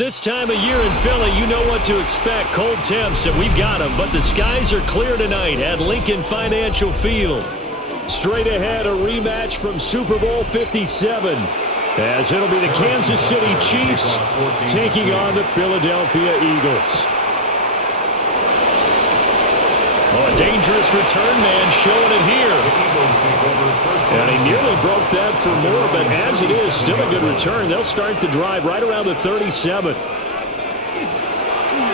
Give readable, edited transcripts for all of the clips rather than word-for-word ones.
This time of year in Philly, you know what to expect. Cold temps, and we've got them. But the skies are clear tonight at Lincoln Financial Field. Straight ahead, a rematch from Super Bowl 57. As it'll be the Kansas City Chiefs taking on the Philadelphia Eagles. Oh, a dangerous return man showing it here. And he nearly broke that for more, but as it is, still a good return. They'll start the drive right around the 37.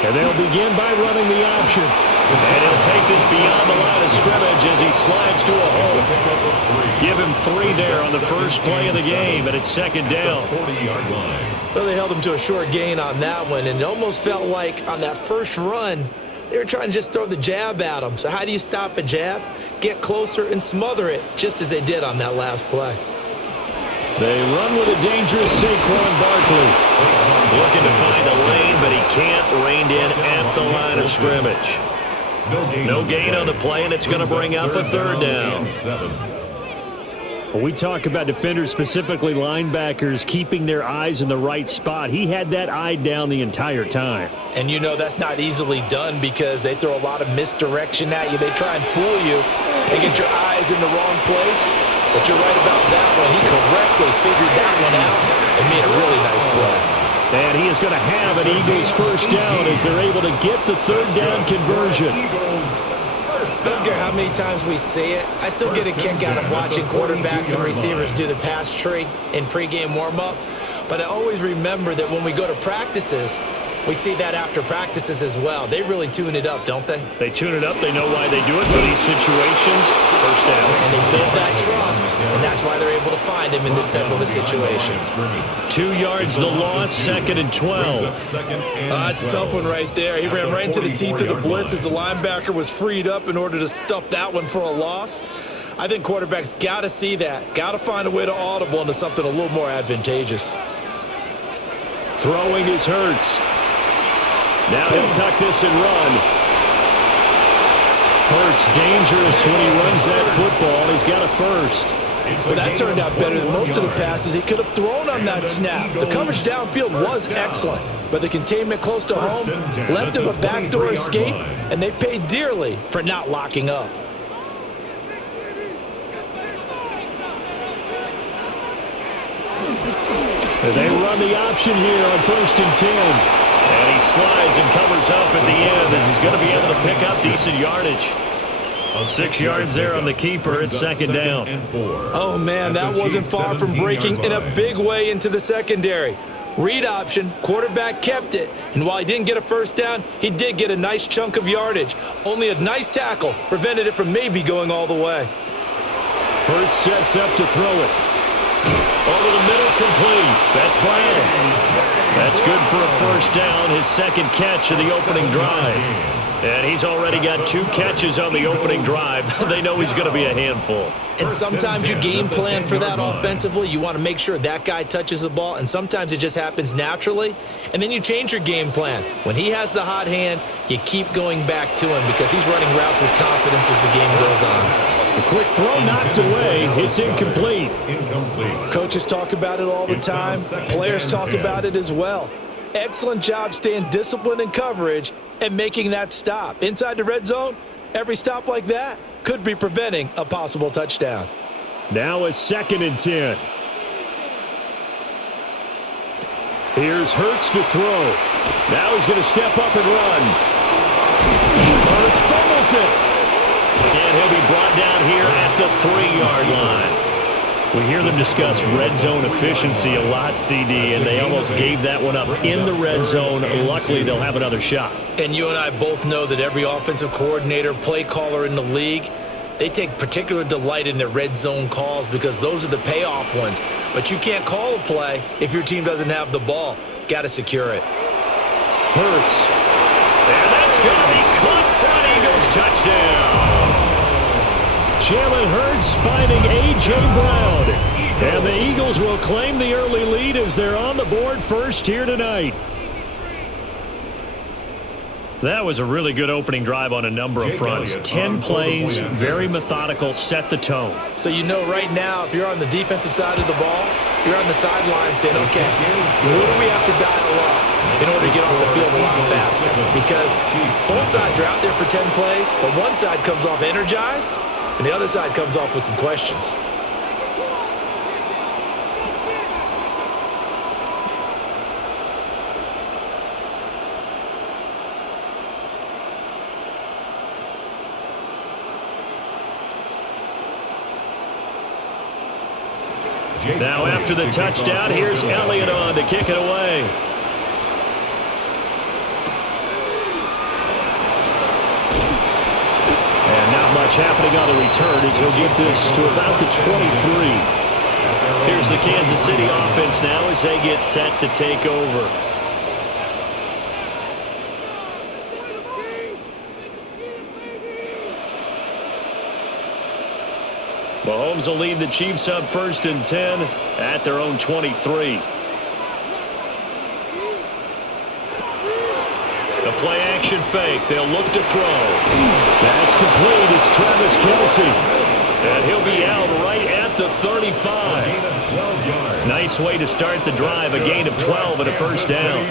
And they'll begin by running the option. And he'll take this beyond the line of scrimmage as he slides to a hole. Give him 3 there on the first play of the game, and it's second down. Well, they held him to a short gain on that one, and it almost felt like on that first run, they were trying to just throw the jab at him. So how do you stop a jab? Get closer and smother it, just as they did on that last play. They run with a dangerous Saquon Barkley. Looking to find a lane, but he can't. Reined in at the line of scrimmage. No gain on the play, and it's going to bring up a third down. When we talk about defenders, specifically linebackers, keeping their eyes in the right spot, he had that eye down the entire time. And you know that's not easily done because they throw a lot of misdirection at you. They try and fool you. They get your eyes in the wrong place. But you're right about that one. He correctly figured that one out and made a really nice play. And he is going to have an Eagles first down as they're able to get the third down conversion. I don't care how many times we see it. I still get a kick out of watching quarterbacks and receivers do the pass tree in pregame warm-up. But I always remember that when we go to practices, we see that after practices as well. They really tune it up, don't they? They tune it up. They know why they do it for these situations. First down. And they build that trust, and that's why they're able to find him in this type of a situation. 2 yards the loss, second and 12. That's a tough one right there. He ran right into the teeth of the blitz as the linebacker was freed up in order to stuff that one for a loss. I think quarterbacks got to see that. Got to find a way to audible into something a little more advantageous. Throwing is Hurts. Now he'll tuck this and run. Hurts dangerous when he runs that football. He's got a first. Well, that turned out better than most of the passes he could have thrown on that snap. The coverage downfield was excellent, but the containment close to home left him a backdoor escape, and they paid dearly for not locking up. They run the option here on 1st and 10. And he slides and covers up at the end as he's going to be able to pick up decent yardage. 6 yards there on the keeper. It's second down. Oh, man, that wasn't far from breaking in a big way into the secondary. Read option, quarterback kept it, and while he didn't get a first down, he did get a nice chunk of yardage. Only a nice tackle prevented it from maybe going all the way. Hurts sets up to throw it. Over the middle, complete. That's Brown. That's good for a first down, his second catch of the opening drive. And he's already got 2 catches on the opening drive. They know he's going to be a handful. And sometimes you game plan for that offensively. You want to make sure that guy touches the ball, and sometimes it just happens naturally. And then you change your game plan. When he has the hot hand, you keep going back to him because he's running routes with confidence as the game goes on. A quick throw knocked away. It's incomplete. Coaches talk about it all the time. Players talk about it as well. Excellent job staying disciplined in coverage and making that stop. Inside the red zone, every stop like that could be preventing a possible touchdown. Now a 2nd and 10. Here's Hurts to throw. Now he's going to step up and run. Hurts fumbles it. And he'll be brought down here at the 3-yard line. We hear them discuss red zone efficiency a lot, CD, and they almost gave that one up in the red zone. Luckily, they'll have another shot. And you and I both know that every offensive coordinator, play caller in the league, they take particular delight in their red zone calls because those are the payoff ones. But you can't call a play if your team doesn't have the ball. Got to secure it. Hurts. And that's going to be caught for an Eagles touchdown. Jalen Hurts finding A.J. Brown. And the Eagles will claim the early lead as they're on the board first here tonight. That was a really good opening drive on a number of fronts. 10 plays, very methodical, set the tone. So you know right now, if you're on the defensive side of the ball, you're on the sideline saying, okay, what do we have to dial up in order to get off the field a lot faster? Because both sides are out there for 10 plays, but one side comes off energized, and the other side comes off with some questions. Now after the touchdown, here's Elliott on to kick it away. And not much happening on the return as he'll get this to about the 23. Here's the Kansas City offense now as they get set to take over. Mahomes will lead the Chiefs up 1st and 10 at their own 23. The play action fake. They'll look to throw. That's complete. It's Travis Kelce. And he'll be out right at the 35. Nice way to start the drive. A gain of 12 and a first down.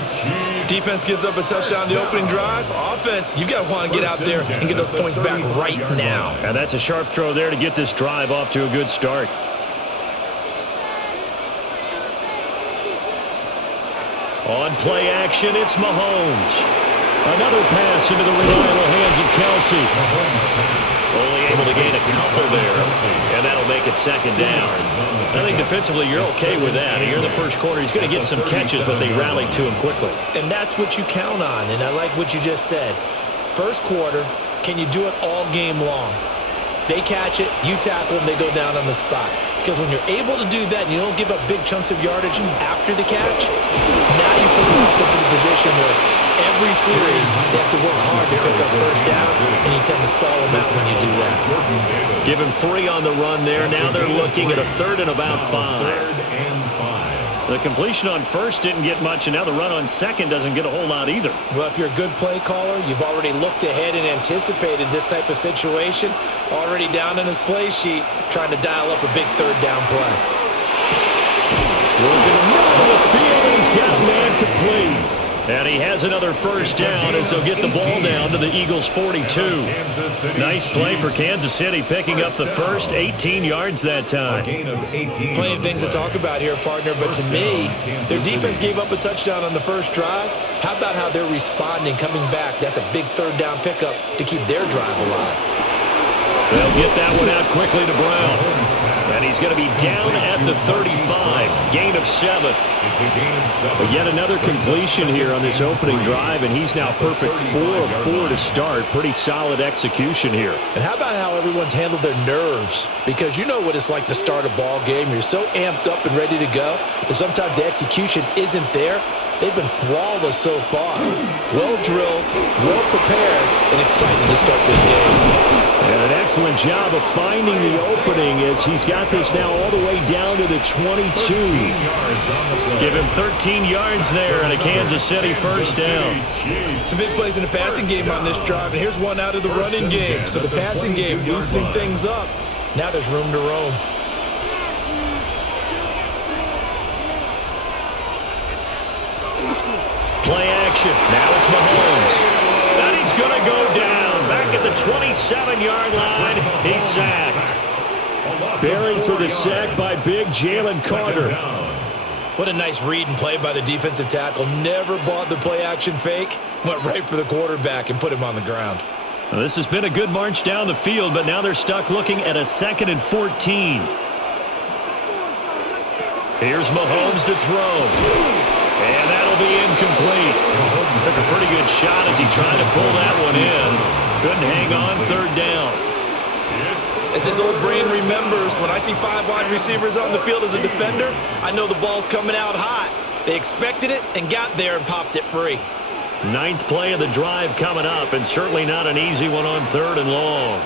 Defense gives up a touchdown the opening drive. Offense, you got to want to get out there and get those points back right now. And that's a sharp throw there to get this drive off to a good start. On play action, it's Mahomes. Another pass into the reliable hands of Kelce. Only able to gain a couple there, and that'll make it 2nd down. I think defensively you're okay with that. Here in the first quarter, he's going to get some catches, but they rallied to him quickly. And that's what you count on, and I like what you just said. First quarter, can you do it all game long? They catch it, you tackle them, they go down on the spot. Because when you're able to do that and you don't give up big chunks of yardage after the catch, now you put the offense in a position where every series they have to work hard to pick up first down, and you tend to stall them out when you do that. Give him 3 on the run there. Now they're looking at a 3rd and about 5. The completion on first didn't get much, and now the run on second doesn't get a whole lot either. Well, if you're a good play caller, you've already looked ahead and anticipated this type of situation. Already down in his play sheet, trying to dial up a big 3rd down play. Working the middle of the field, and he's got man complete. And he has another first down as they'll get the ball down to the Eagles' 42. Nice play for Kansas City, picking up the first 18 yards that time. Plenty of things to talk about here, partner, but to me, their defense gave up a touchdown on the first drive. How about how they're responding, coming back? That's a big 3rd down pickup to keep their drive alive. They'll get that one out quickly to Brown. And he's going to be down at the 35. Gain of 7. But yet another completion here on this opening drive, and he's now perfect 4 of 4 to start. Pretty solid execution here. And how about how everyone's handled their nerves? Because you know what it's like to start a ball game. You're so amped up and ready to go, and sometimes the execution isn't there. They've been flawless so far. Well drilled, well prepared, and excited to start this game. And an excellent job of finding the opening as he's got this now all the way down to the 22. Give him 13 yards there and a Kansas City first down. Some big plays in the passing game on this drive, and here's one out of the running game. So the passing game loosening things up. Now there's room to roam. Play action. Now it's Mahomes. And he's going to go down. Back at the 27-yard line. He's sacked. Buried for the sack by big Jalen Carter. What a nice read and play by the defensive tackle. Never bought the play action fake. Went right for the quarterback and put him on the ground. Well, this has been a good march down the field, but now they're stuck looking at a 2nd and 14. Here's Mahomes to throw. And that'll be incomplete. Took a pretty good shot as he tried to pull that one in. Couldn't hang on 3rd down. As his old brain remembers, when I see 5 wide receivers on the field as a defender, I know the ball's coming out hot. They expected it and got there and popped it free. 9th play of the drive coming up, and certainly not an easy one on 3rd and long.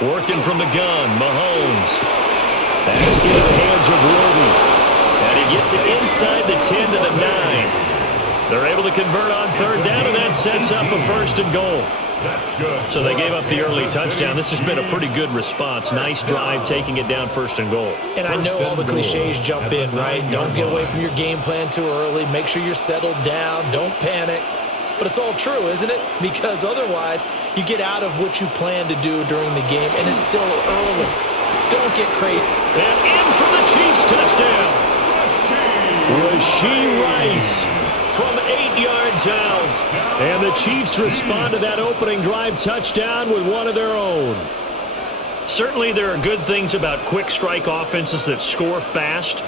Working from the gun, Mahomes. That's in the hands of Worthy. And he gets it inside the 10 to the 9. They're able to convert on third down, and that sets up a first and goal. So they gave up the early touchdown. This has been a pretty good response. Nice drive, taking it down first and goal. And I know all the cliches jump in, right? Don't get away from your game plan too early. Make sure you're settled down. Don't panic. But it's all true, isn't it? Because otherwise, you get out of what you plan to do during the game, and it's still early. Don't get crazy. And in for the Chiefs touchdown. Rashee Rice from 8 yards out. And the Chiefs respond to that opening drive touchdown with one of their own. Certainly there are good things about quick strike offenses that score fast,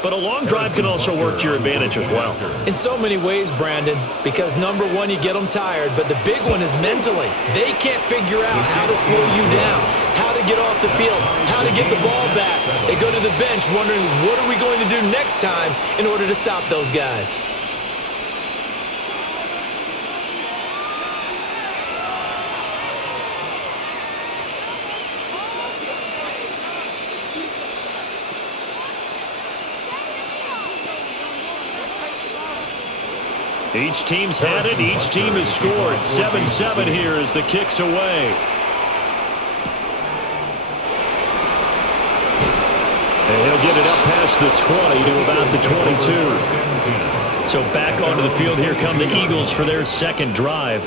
but a long drive can also work to your advantage as well. In so many ways, Brandon, because number one, you get them tired, but the big one is mentally. They can't figure out how to slow you down, how to get off the field, how to get the ball back. They go to the bench wondering, what are we going to do next time in order to stop those guys? Each team's had it. Each team has scored. 7-7 here as the kick's away. And he'll get it up past the 20 to about the 22. So back onto the field here come the Eagles for their second drive.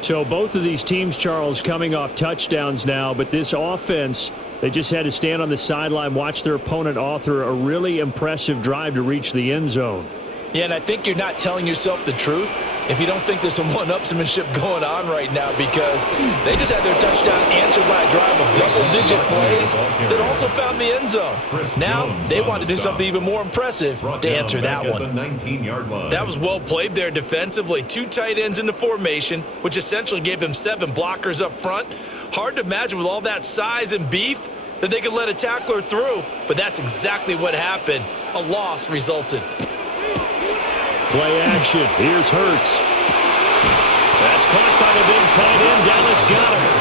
So both of these teams, Charles, coming off touchdowns now, but this offense, they just had to stand on the sideline, watch their opponent author a really impressive drive to reach the end zone. Yeah, and I think you're not telling yourself the truth if you don't think there's some one-upsmanship going on right now, because they just had their touchdown answered by a drive of double-digit plays that also found the end zone. Now they want to do something even more impressive to answer that one. That was well played there defensively. 2 tight ends in the formation, which essentially gave them 7 blockers up front. Hard to imagine with all that size and beef that they could let a tackler through, but that's exactly what happened. A loss resulted. Play action. Here's Hurts. That's caught by the big tight end, Dallas Goedert.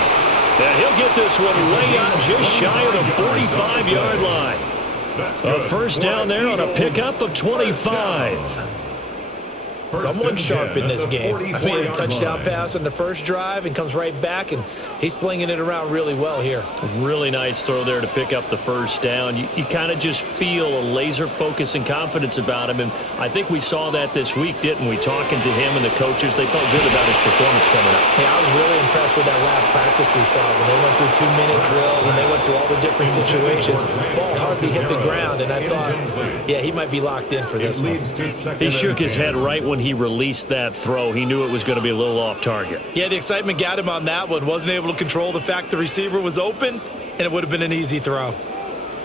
And he'll get this one way up just shy of the 45-yard line. A first down there on a pickup of 25. Someone's sharp in this game. I mean, a touchdown pass on the first drive and comes right back, and he's flinging it around really well here. Really nice throw there to pick up the first down. You kind of just feel a laser focus and confidence about him, and I think we saw that this week, didn't we? Talking to him and the coaches, they felt good about his performance coming up. Yeah, I was really impressed with that last practice we saw when they went through 2-minute drill, when they went through all the different situations. Ball hardly hit the ground, and I thought, yeah, he might be locked in for this one. He shook his head right when he released that throw. He knew it was going to be a little off target. Yeah, the excitement got him on that one. Wasn't able to control the fact the receiver was open, and it would have been an easy throw.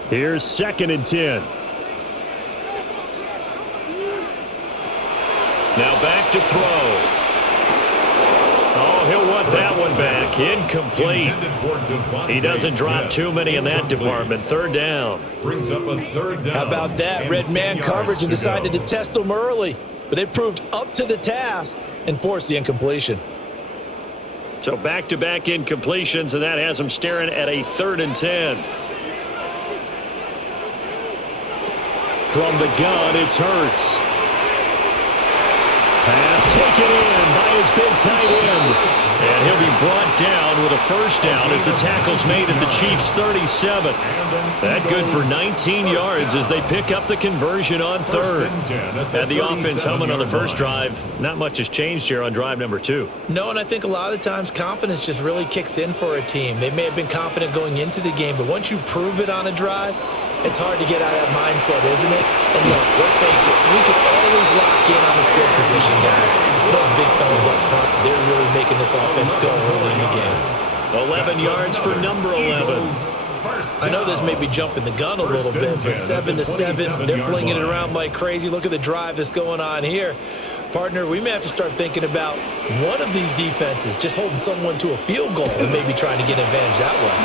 Here's 2nd and 10. Now back to throw. Oh, he'll want that one back. Incomplete. He doesn't drop too many in that department. 3rd down. Brings up a 3rd down. How about that? Red man coverage and decided to test them early. But they proved up to the task and forced the incompletion. So back-to-back incompletions, and that has them staring at a 3rd and 10. From the gun, it's Hurts. Pass taken in by his big tight end. And he'll be brought down with a first down as the tackle's made at the Chiefs' 37. That good for 19 yards as they pick up the conversion on 3rd. Had the offense humming on the first drive. Not much has changed here on drive number 2. No, and I think a lot of the times confidence just really kicks in for a team. They may have been confident going into the game, but once you prove it on a drive, it's hard to get out of that mindset, isn't it? And look, let's face it, we can always lock in on the skill position, guys. Those big fellas up front, they're really making this offense go early in the game. 11 yards for number 11. I know this may be jumping the gun a little bit, but 7-7, they're flinging it around like crazy. Look at the drive that's going on here. Partner, we may have to start thinking about one of these defenses just holding someone to a field goal and maybe trying to get advantage that way.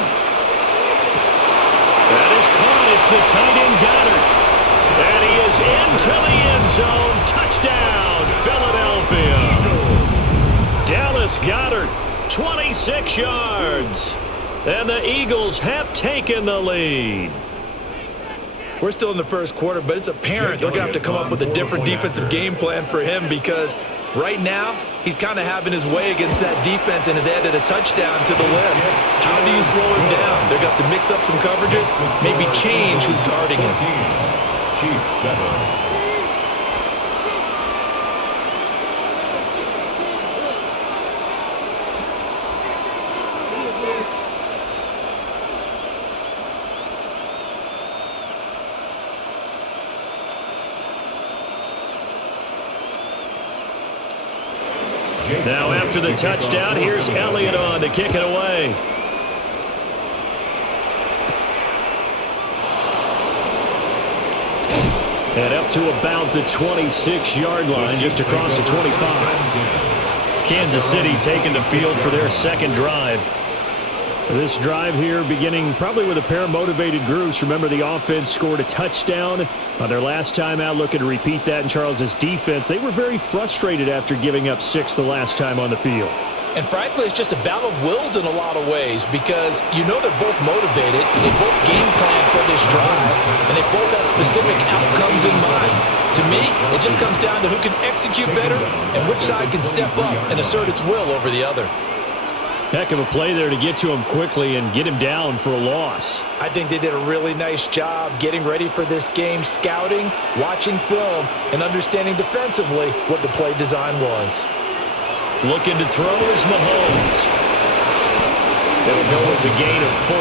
That is caught. It's the tight end Goedert. And he is into the end zone. Touchdown, Philadelphia. Dallas Goedert, 26 yards. And the Eagles have taken the lead. We're still in the first quarter, but it's apparent they're going to have to come up with a different defensive game plan for him because right now he's kind of having his way against that defense and has added a touchdown to the list. How do you slow him down? They're going to have to mix up some coverages, maybe change who's guarding him. Chiefs 7. Now after the touchdown, here's Elliott on to kick it away. And up to about the 26-yard line, just across the 25. Kansas City taking the field for their second drive. This drive here beginning probably with a pair of motivated groups. Remember, the offense scored a touchdown on their last time out, looking to repeat that in Charles's defense. They were very frustrated after giving up 6 the last time on the field. And frankly, it's just a battle of wills in a lot of ways because you know they're both motivated, they both game plan for this drive, and they both have specific outcomes in mind. To me, it just comes down to who can execute better and which side can step up and assert its will over the other. Heck of a play there to get to him quickly and get him down for a loss. I think they did a really nice job getting ready for this game, scouting, watching film, and understanding defensively what the play design was. Looking to throw is Mahomes. It'll go as a gain of 4.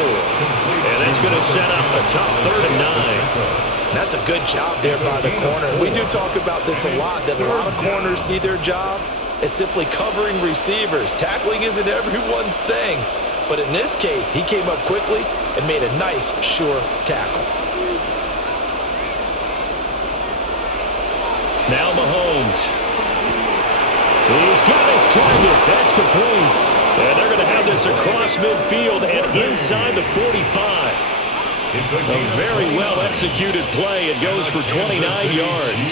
And that's going to set up a tough 3rd and 9. That's a good job there by the corner. We do talk about this a lot, that a lot of corners see their job as simply covering receivers. Tackling isn't everyone's thing. But in this case, he came up quickly and made a nice, sure tackle. Now Mahomes. He's got his target. That's complete. And they're going to have this across midfield and inside the 45. A very well-executed play. It goes for 29 yards.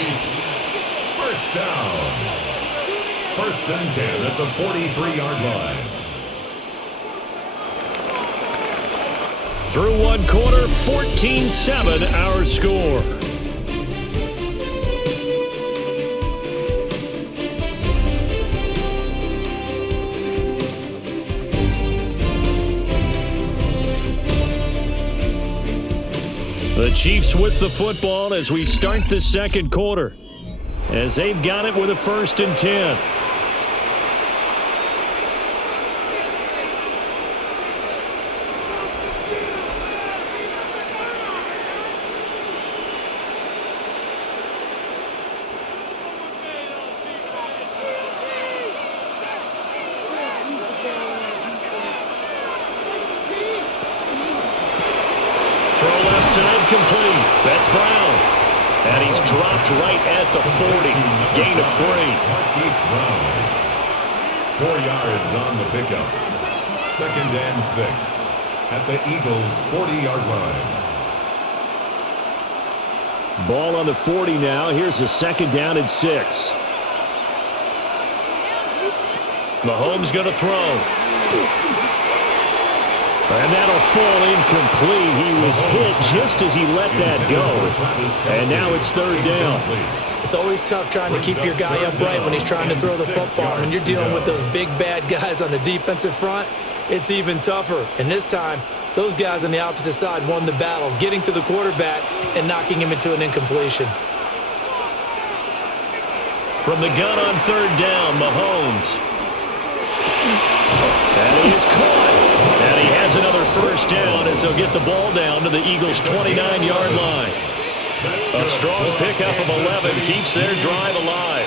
First down. 1st and 10 at the 43-yard line. Through one quarter, 14-7 our score. The Chiefs with the football as we start the second quarter, as they've got it with a 1st and 10. Throw left side complete. That's Brown. And he's dropped right at the 40. Gain of 3. Marquise Brown. 4 yards on the pickup. 2nd and 6 at the Eagles' 40-yard line. Ball on the 40 now. Here's a 2nd down and 6. Mahomes going to throw. And that'll fall incomplete. He was hit just as he let that go. And now it's 3rd down. It's always tough trying to keep your guy upright when he's trying to throw the football. When you're dealing with those big, bad guys on the defensive front, it's even tougher. And this time, those guys on the opposite side won the battle, getting to the quarterback and knocking him into an incompletion. From the gun on 3rd down, Mahomes. And he is caught. And he has another 1st down as they'll get the ball down to the Eagles' 29-yard line. A strong pickup of 11 keeps their drive alive.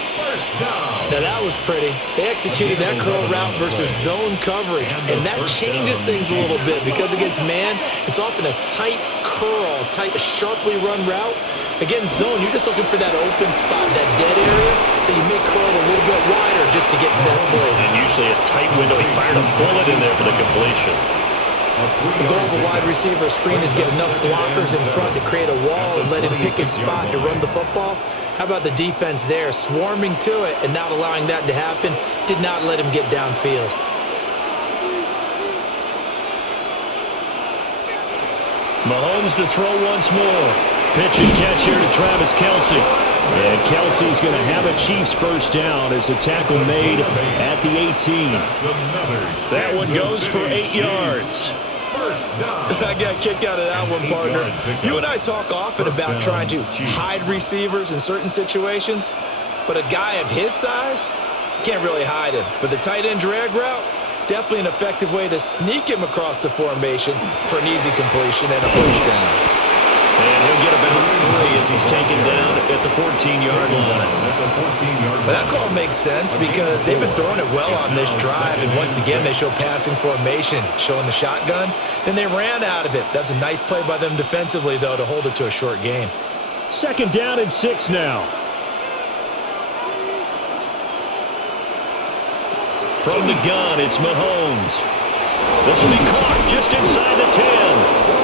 Now that was pretty. They executed that curl route versus zone coverage, and that changes things a little bit because against man, it's often a tight curl, tight, sharply run route. Against zone, you're just looking for that open spot, that dead area, so you may curl a little bit wider just to get to that place. And usually a tight window. He fired a bullet in there for the completion. The goal of a wide receiver screen is get enough blockers in front to create a wall and let him pick his spot to run the football. How about the defense there, swarming to it and not allowing that to happen, did not let him get downfield. Mahomes to throw once more. pitch and catch here to Travis Kelce. And Kelsey's going to have a Chiefs first down as a tackle made at the 18. That one goes for 8 yards. I got a kick out of that one, partner. You and I talk often about trying to hide receivers in certain situations, but a guy of his size can't really hide him. But the tight end drag route, definitely an effective way to sneak him across the formation for an easy completion and a first down. And he'll get about 3 as he's taken down at the 14-yard line. But that call makes sense because they've been throwing it well on this drive, and once again they show passing formation, showing the shotgun. Then they ran out of it. That's a nice play by them defensively, though, to hold it to a short gain. 2nd down and 6 now. From the gun, it's Mahomes. This will be caught just inside the 10.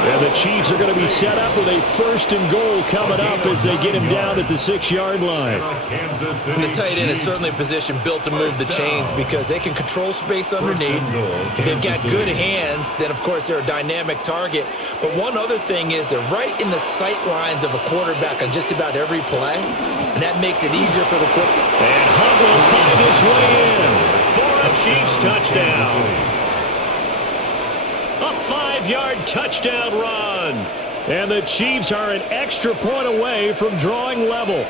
And the Chiefs are going to be set up with a 1st and goal coming up as they get him down at the 6-yard line. And the tight end is certainly a position built to move the chains because they can control space underneath. If they've got good hands, then of course they're a dynamic target. But one other thing is they're right in the sight lines of a quarterback on just about every play, and that makes it easier for the quarterback. And Hunt will find his way in for a Chiefs touchdown. A 5-yard touchdown run. And the Chiefs are an extra point away from drawing level.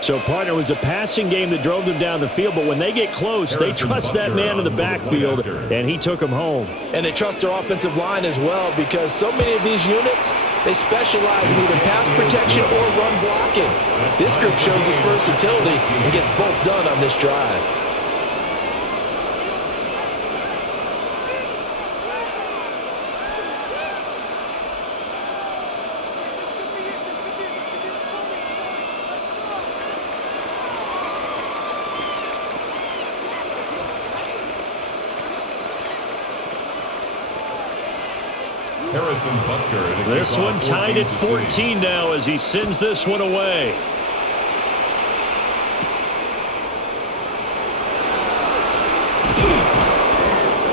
So, partner, it was a passing game that drove them down the field, but when they get close, they trust that man in the backfield, and he took them home. And they trust their offensive line as well because so many of these units, they specialize in either pass protection or run blocking. This group shows its versatility and gets both done on this drive. This one tied at 14 now as he sends this one away.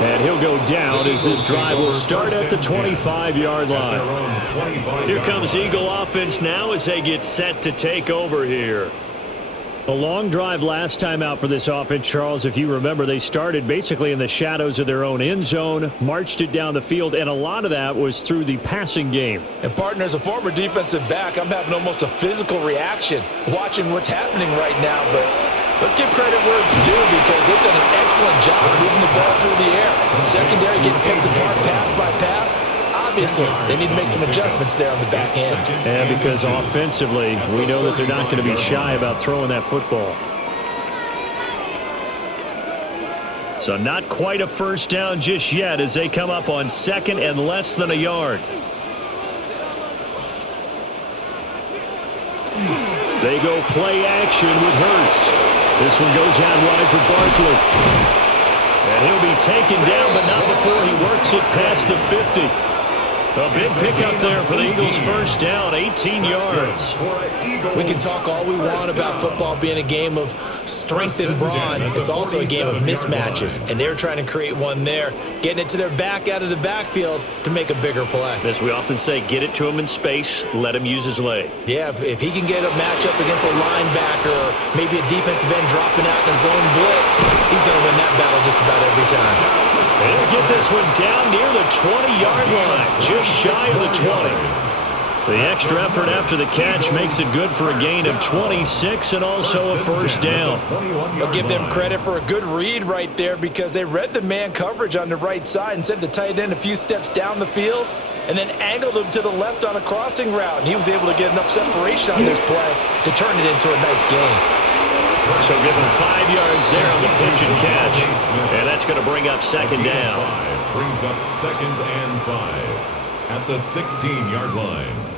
And he'll go down as this drive will start at the 25-yard line. Here comes Eagle offense now as they get set to take over here. A long drive last time out for this offense, Charles. If you remember, they started basically in the shadows of their own end zone, marched it down the field, and a lot of that was through the passing game. And, partner, as a former defensive back, I'm having almost a physical reaction watching what's happening right now. But let's give credit where it's due because they've done an excellent job moving the ball through the air. Secondary getting picked apart pass by pass. Obviously, they need to make some adjustments there on the back end. And because offensively, we know that they're not going to be shy about throwing that football. So not quite a first down just yet as they come up on 2nd and less than a yard. They go play action with Hurts. This one goes out wide for Barkley. And he'll be taken down, but not before he works it past the 50. A big pickup there for the Eagles' first down, 18 yards. We can talk all we want about football being a game of strength and brawn. It's also a game of mismatches, and they're trying to create one there, getting it to their back out of the backfield to make a bigger play. As we often say, get it to him in space, let him use his leg. Yeah, if he can get a matchup against a linebacker or maybe a defensive end dropping out in a zone blitz, he's going to win that battle just about every time. They'll get this one down near the 20-yard line, just shy of the 20. The extra effort after the catch makes it good for a gain of 26 and also a first down. I'll give them credit for a good read right there because they read the man coverage on the right side and sent the tight end a few steps down the field and then angled him to the left on a crossing route. And he was able to get enough separation on this play to turn it into a nice gain. So give him 5 yards there on the pitch and catch. And that's going to bring up 2nd down. Brings up 2nd and 5 at the 16-yard line.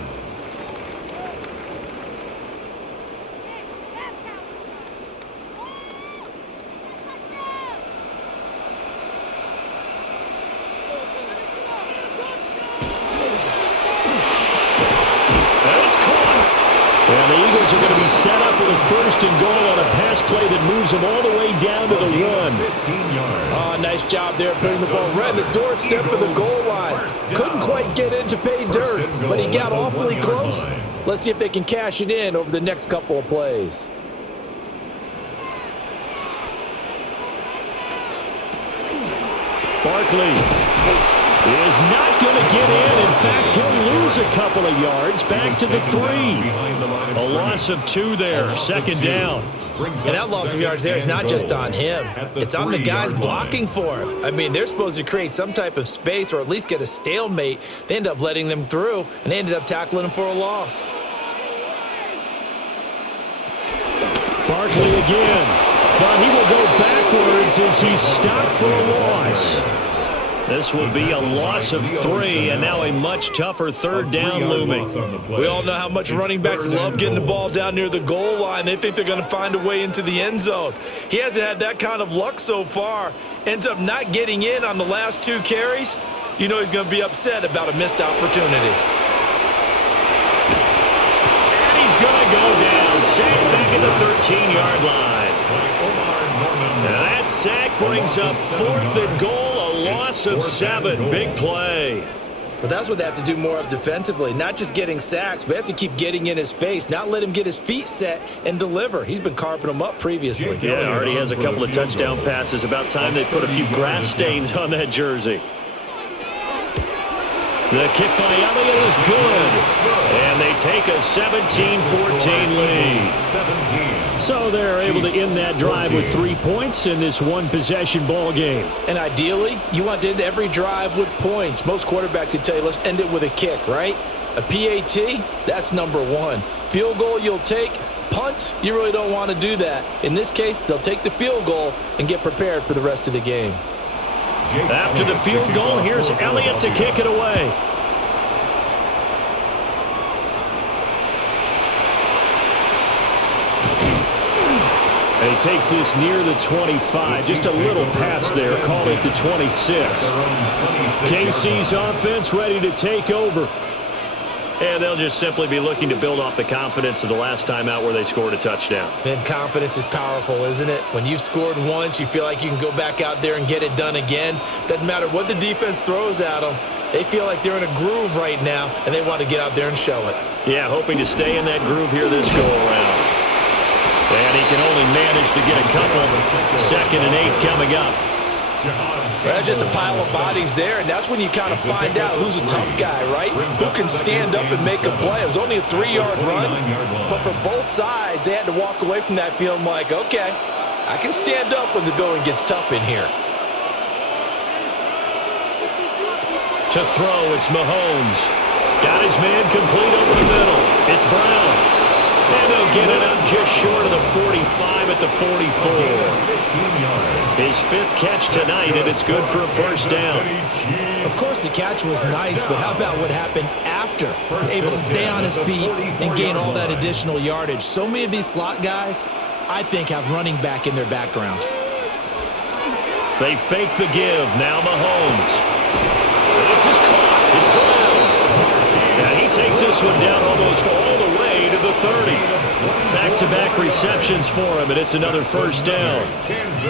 And the Eagles Eagles are going to be set up with a 1st and goal on a pass play that moves them all the way down to the 1. 15 yards. Oh, nice job there putting the ball right in the doorstep of the goal line. Couldn't quite get in to pay dirt, but he got awfully close. Let's see if they can cash it in over the next couple of plays. Barkley is not going to get in. In fact, he'll lose a couple of yards back to the 3. A loss of 2 there, 2nd down. And that loss of yards there is not just on him. It's on the guys blocking for him. I mean, they're supposed to create some type of space or at least get a stalemate. They end up letting them through, and they ended up tackling him for a loss. Barkley again. But he will go backwards as he's stopped for a loss. This will be a loss of 3, and now a much tougher 3rd down looming. We all know how much running backs love getting the ball down near the goal line. They think they're going to find a way into the end zone. He hasn't had that kind of luck so far. Ends up not getting in on the last 2 carries. You know he's going to be upset about a missed opportunity. And he's going to go down. Sacked back at the 13-yard line. And that sack brings up 4th and goal. Loss of 7. Big play. But that's what they have to do more of defensively. Not just getting sacks, but they have to keep getting in his face. Not let him get his feet set and deliver. He's been carving them up previously. Yeah, already has a couple of touchdown passes. About time they put a few grass stains on that jersey. The kick by Elliott is good. And they take a 17-14 lead. So they're able to end that drive with 3 points in this one-possession ball game. And ideally, you want to end every drive with points. Most quarterbacks would tell you, let's end it with a kick, right? A PAT, that's number 1. Field goal you'll take. Punts, you really don't want to do that. In this case, they'll take the field goal and get prepared for the rest of the game. After the field goal, here's Elliott to kick it away. And he takes this near the 25. Just a little pass there. Call it the 26. KC's offense ready to take over. And they'll just simply be looking to build off the confidence of the last time out where they scored a touchdown. Man, confidence is powerful, isn't it? When you've scored once, you feel like you can go back out there and get it done again. Doesn't matter what the defense throws at them. They feel like they're in a groove right now, and they want to get out there and show it. Yeah, hoping to stay in that groove here this go-around. And he can only manage to get a couple. 2nd and 8 coming up. That's just a pile of bodies there, and that's when you kind of find out who's a tough guy, right? Who can stand up and make a play. It was only a 3-yard run, but for both sides, they had to walk away from that feeling like, okay, I can stand up when the going gets tough in here. To throw, it's Mahomes. Got his man complete over the middle. It's Brown. And they'll get it up just short of the 45 at the 44. His 5th catch tonight, and it's good for a 1st down. Of course, the catch was nice, but how about what happened after? Able to stay on his feet and gain all that additional yardage. So many of these slot guys, I think, have running back in their background. They fake the give. Now Mahomes. This is caught. It's Brown. And he takes this one down almost all the way to the 30. Back-to-back receptions for him, and it's another 1st down.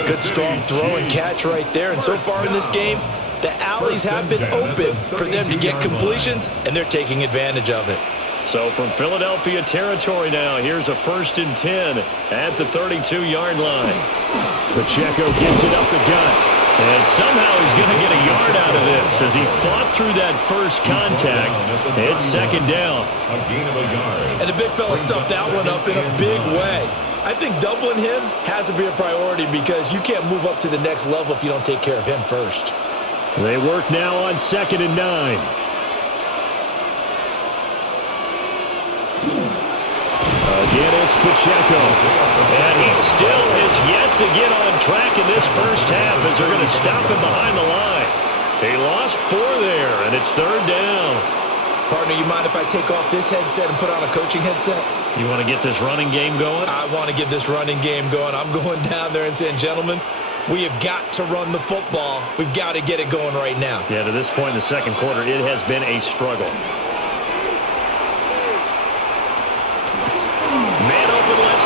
Good strong throw and catch right there. And so far in this game, the alleys have been open for them to get completions, and they're taking advantage of it. So from Philadelphia territory now, here's a 1st and 10 at the 32-yard line. Pacheco gets it up the gut. And somehow he's going to get a yard out of this as he fought through that first contact. It's 2nd down. A gain of a yard. And the big fella stuffed that one up in a big way. I think doubling him has to be a priority because you can't move up to the next level if you don't take care of him first. They work now on 2nd and 9. Again, it's Pacheco. And he still is yet to get on track in this first half as they're going to stop him behind the line. He lost 4 there, and it's 3rd down. Partner, you mind if I take off this headset and put on a coaching headset? You want to get this running game going? I want to get this running game going. I'm going down there and saying, gentlemen, we have got to run the football. We've got to get it going right now. Yeah, to this point in the second quarter, it has been a struggle.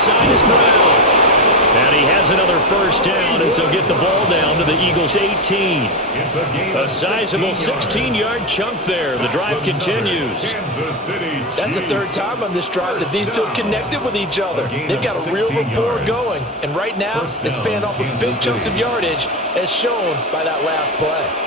inside is Brown. And he has another first down as they'll get the ball down to the Eagles' 18. A sizable 16-yard chunk there. The drive continues. That's the third time on this drive that these two have connected with each other. They've got a real rapport going. And right now, it's paying off with big chunks of yardage, as shown by that last play.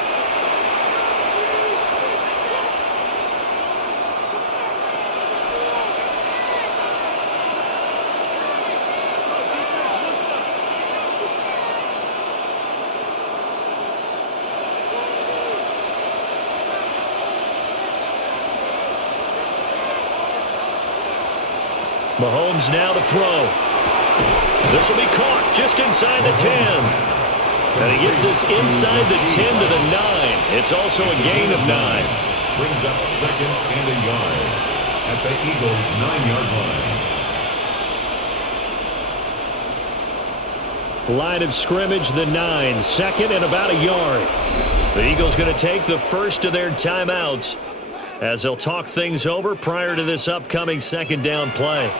Mahomes now to throw. This will be caught just inside the 10. And he gets this inside the 10 to the 9. It's also a gain of 9. Brings up second and a yard at the Eagles' 9-yard line. Line of scrimmage, the 9. Second and about a yard. The Eagles going to take the first of their timeouts as they'll talk things over prior to this upcoming second down play.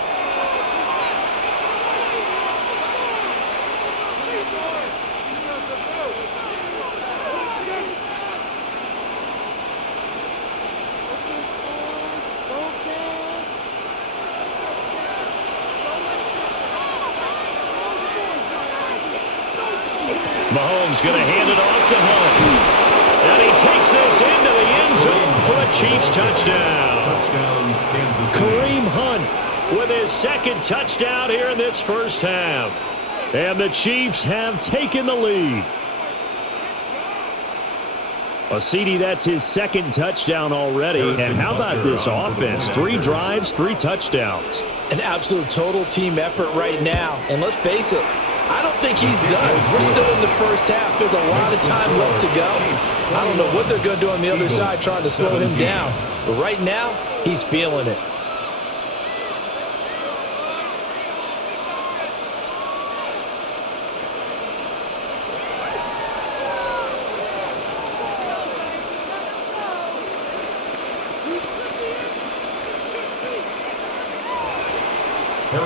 Mahomes going to hand it off to Hunt. And he takes this into the end zone for a Chiefs touchdown. Kareem Hunt with his second touchdown here in this first half. And the Chiefs have taken the lead. CD, that's his second touchdown already. And how about this offense? 3 drives, 3 touchdowns. An absolute total team effort right now. And let's face it, I don't think he's done. We're still in the first half. There's a lot of time left to go. I don't know what they're going to do on the other side trying to slow him down. But right now, he's feeling it.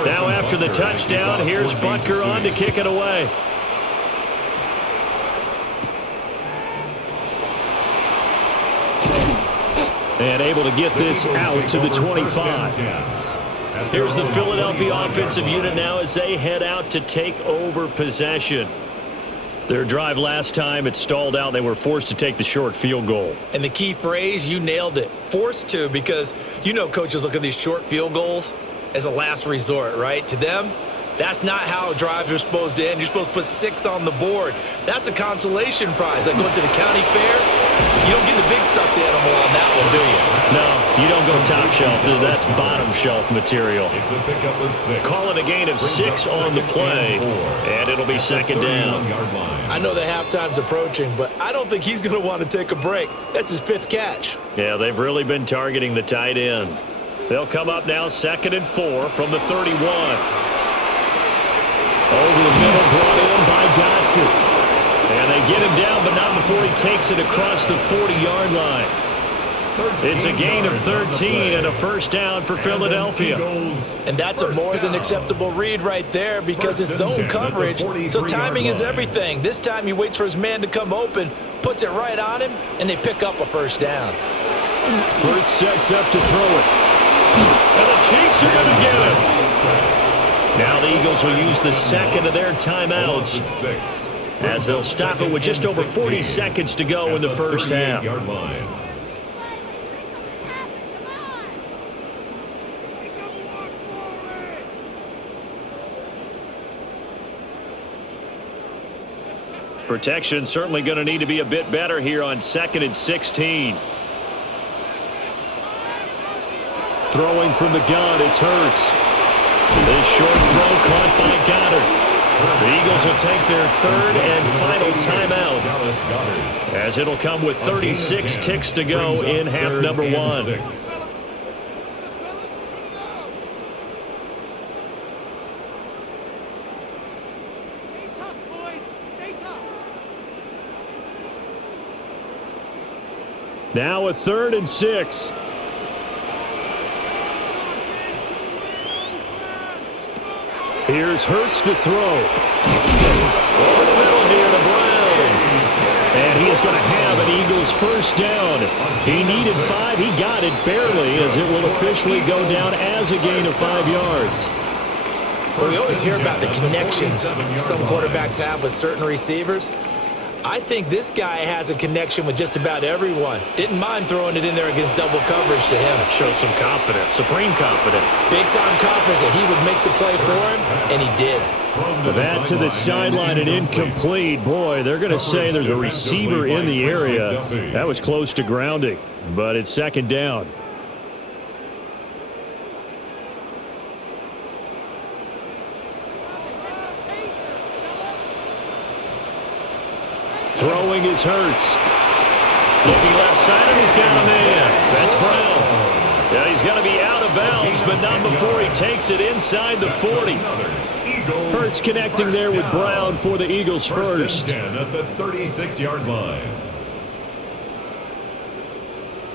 Now after the touchdown, here's Butker on to kick it away. And able to get this out to the 25. Here's the Philadelphia offensive unit now as they head out to take over possession. Their drive last time, it stalled out. They were forced to take the short field goal. And the key phrase, you nailed it. Forced to, because you know coaches look at these short field goals as a last resort, right? To them, that's not how drives are supposed to end. You're supposed to put 6 on the board. That's a consolation prize. Like going to the county fair, you don't get the big stuffed animal on that one, do you? No, you don't go top shelf. That's bottom shelf material. It's a pickup of 6. Call it a gain of 6 on the play, and it'll be second down. I know the halftime's approaching, but I don't think he's going to want to take a break. That's his 5th catch. Yeah, they've really been targeting the tight end. They'll come up now 2nd and 4 from the 31. Over the middle, brought in by Dotson. And they get him down, but not before he takes it across the 40-yard line. It's a gain of 13 and a first down for Philadelphia. And that's a more than acceptable read right there because it's zone coverage, so timing is everything. This time he waits for his man to come open, puts it right on him, and they pick up a first down. Hurts sets up to throw it. And the Chiefs are going to get it. Now the Eagles will use the second of their timeouts as they'll stop it with just over 40 seconds to go in the first half. Protection certainly going to need to be a bit better here on 2nd and 16. Throwing from the gun, it's Hurts. This short throw caught by Goddard. The Eagles will take their 3rd and final timeout as it'll come with 36 ticks to go in half number 1. Now a 3rd and 6. Here's Hurts to throw. Over the middle here to Brown. And he is going to have an Eagles first down. He needed 5. He got it barely, as it will officially go down as a gain of 5 yards. Well, we always hear about the connections some quarterbacks have with certain receivers. I think this guy has a connection with just about everyone. Didn't mind throwing it in there against double coverage to him. Shows some confidence, supreme confidence. Big-time confidence that he would make the play for him, and he did. That to the sideline and incomplete. Boy, they're going to say there's a receiver in the area. That was close to grounding, but it's second down. Throwing is Hurts. Looking left side, and he's got a man. That's Brown. Yeah, he's going to be out of bounds, but not before he takes it inside the 40. Hurts connecting there with Brown for the Eagles first. At the 36-yard line.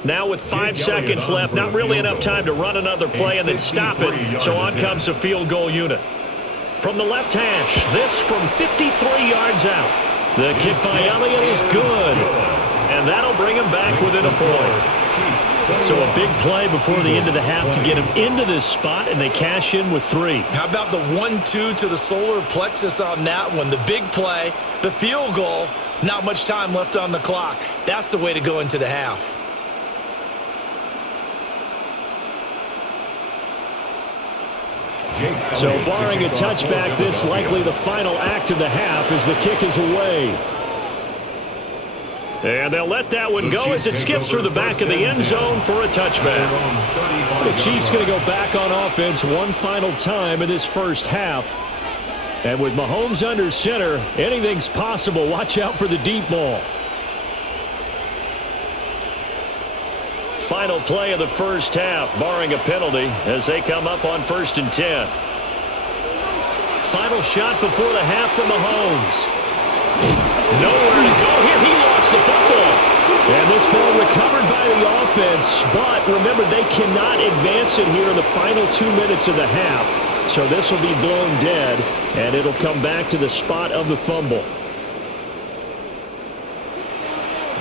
Now with 5 seconds left, not really enough time to run another play and then stop it. So on comes the field goal unit. From the left hash, this from 53 yards out. The kick by Elliott is good, and that'll bring him back within a point. So a big play before the end of the half to get him into this spot, and they cash in with 3. How about the 1-2 to the solar plexus on that one? The big play, the field goal, not much time left on the clock. That's the way to go into the half. So barring a touchback, this likely the final act of the half as the kick is away. And they'll let that one go as it skips through the back of the end zone for a touchback. The Chiefs going to go back on offense one final time in this first half. And with Mahomes under center, anything's possible. Watch out for the deep ball. Final play of the first half, barring a penalty, as they come up on 1st and 10. Final shot before the half from Mahomes. Nowhere to go here. He lost the football. And this ball recovered by the offense, but remember, they cannot advance it here in the final 2 minutes of the half. So this will be blown dead, and it'll come back to the spot of the fumble.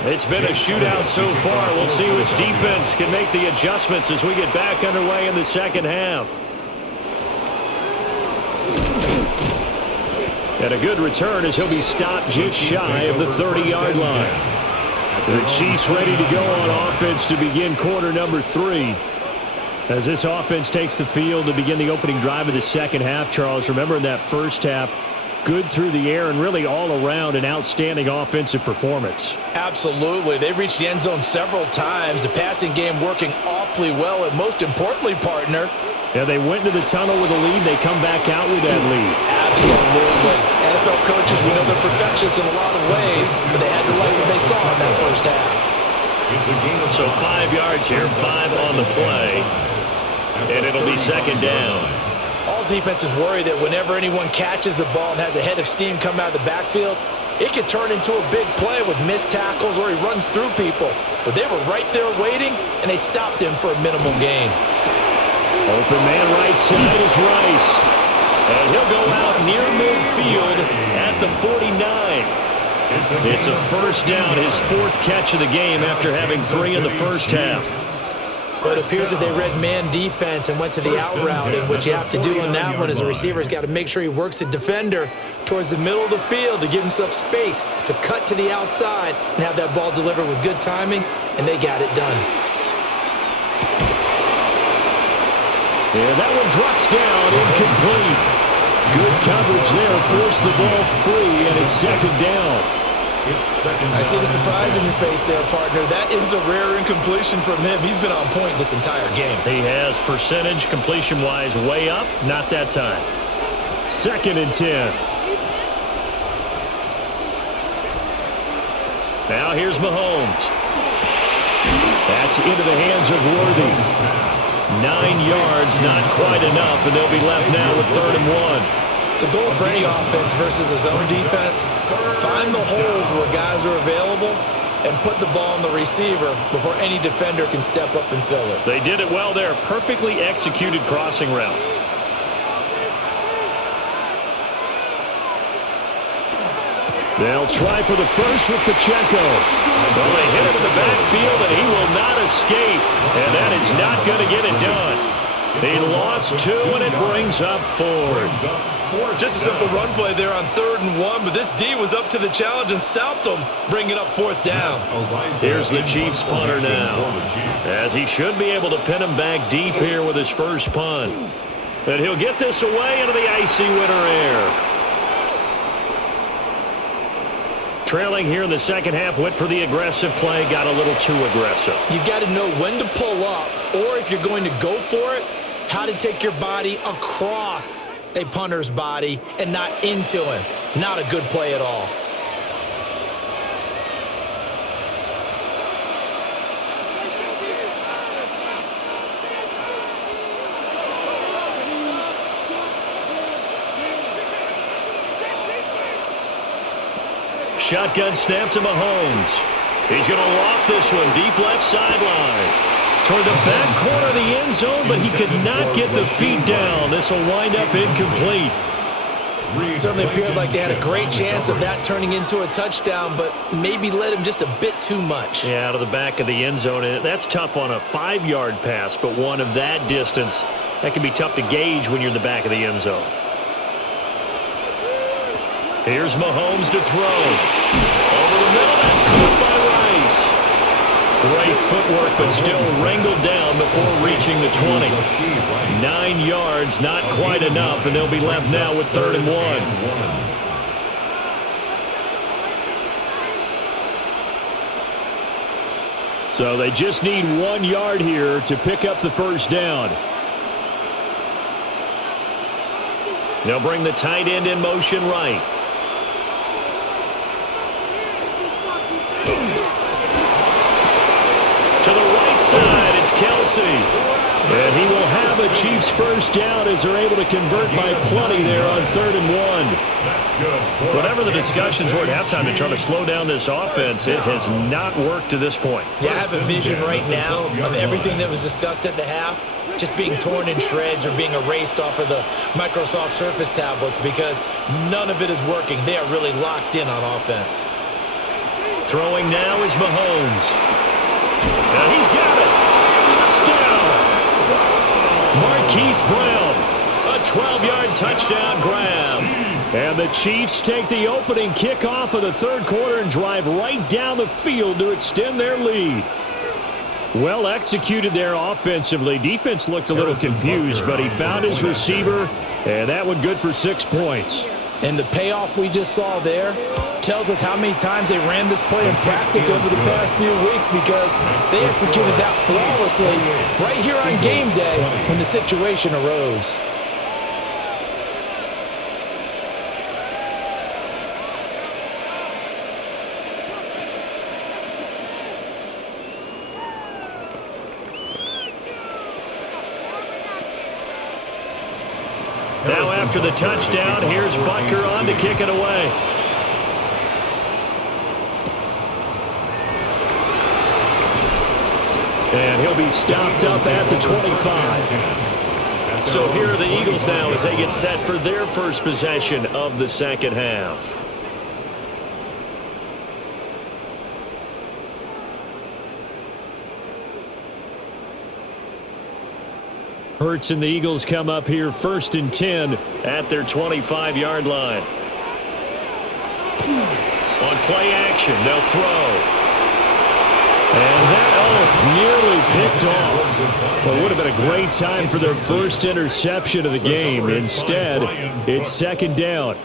It's been a shootout so far. We'll see which defense can make the adjustments as we get back underway in the second half. And a good return as he'll be stopped just shy of the 30-yard line. The Chiefs ready to go on offense to begin quarter number 3. As this offense takes the field to begin the opening drive of the second half, Charles, remember in that first half, good through the air and really all around an outstanding offensive performance. Absolutely. They reached the end zone several times. The passing game working awfully well, and most importantly, partner. Yeah, they went into the tunnel with a lead. They come back out with that lead. Absolutely. NFL coaches, we know they're perfectionists in a lot of ways, but they had to like what they saw in that first half. So 5 yards here, 5 on the play, and it'll be second down. All defenses worry that whenever anyone catches the ball and has a head of steam come out of the backfield, it could turn into a big play with missed tackles or he runs through people. But they were right there waiting, and they stopped him for a minimal gain. Open man right side is Rice. And he'll go out near midfield at the 49. It's a first down, his 4th catch of the game after having 3 in the first half. But it appears that they read man defense and went to the out route, and what you have to do on that one is the receiver's got to make sure he works the defender towards the middle of the field to give himself space to cut to the outside and have that ball delivered with good timing, and they got it done. Yeah, that one drops down, incomplete. Good coverage there, forced the ball free, and it's second down. I see the surprise in your face there, partner. That is a rare incompletion from him. He's been on point this entire game. He has percentage completion-wise way up, not that time. 2nd and 10. Now here's Mahomes. That's into the hands of Worthy. 9 yards, not quite enough, and they'll be left now with 3rd and 1. The goal for any offense versus a zone defense, find the holes where guys are available and put the ball on the receiver before any defender can step up and fill it. They did it well there. Perfectly executed crossing route. They'll try for the first with Pacheco. Well, they hit him in the backfield, and he will not escape. And that is not going to get it done. He lost 2, and it brings up 4. Just a simple run play there on 3rd and 1, but this D was up to the challenge and stopped him, bringing up 4th down. Here's the Chiefs punter now, as he should be able to pin him back deep here with his first punt. And he'll get this away into the icy winter air. Trailing here in the second half, went for the aggressive play, got a little too aggressive. You've got to know when to pull up, or if you're going to go for it, how to take your body across a punter's body and not into him. Not a good play at all. Shotgun snap to Mahomes. He's going to loft this one deep left sideline. Toward the back corner of the end zone, but he could not get the feet down. This will wind up incomplete. Certainly appeared like they had a great chance of that turning into a touchdown, but maybe led him just a bit too much. Yeah, out of the back of the end zone. And that's tough on a 5-yard pass, but one of that distance, that can be tough to gauge when you're in the back of the end zone. Here's Mahomes to throw. Over the middle, that's caught by Rice. Great footwork, but still wrangled down before reaching the 20. 9 yards, not quite enough, and they'll be left now with 3rd and 1. So they just need 1 yard here to pick up the first down. They'll bring the tight end in motion right. To the right side, it's Kelsey. And he will have a Chiefs first down as they're able to convert by plenty there on 3rd and 1. Whatever the discussions were at halftime to try to slow down this offense, it has not worked to this point. Yeah, I have a vision right now of everything that was discussed at the half just being torn in shreds or being erased off of the Microsoft Surface tablets because none of it is working. They are really locked in on offense. Throwing now is Mahomes. And he's got it. Touchdown. Marquise Brown. A 12-yard touchdown grab. And the Chiefs take the opening kickoff of the 3rd quarter and drive right down the field to extend their lead. Well executed there offensively. Defense looked a little confused, but he found his receiver, and that one good for 6 points. And the payoff we just saw there tells us how many times they ran this play in practice over the past few weeks because they executed that flawlessly right here on game day when the situation arose. Now after the touchdown, here's Butker on to kick it away. And he'll be stopped up at the 25. So here are the Eagles now as they get set for their first possession of the second half. Hurts and the Eagles come up here 1st and 10 at their 25-yard line. On play action, they'll throw. And that, nearly picked off. Well, it would have been a great time for their first interception of the game. Instead, it's 2nd down.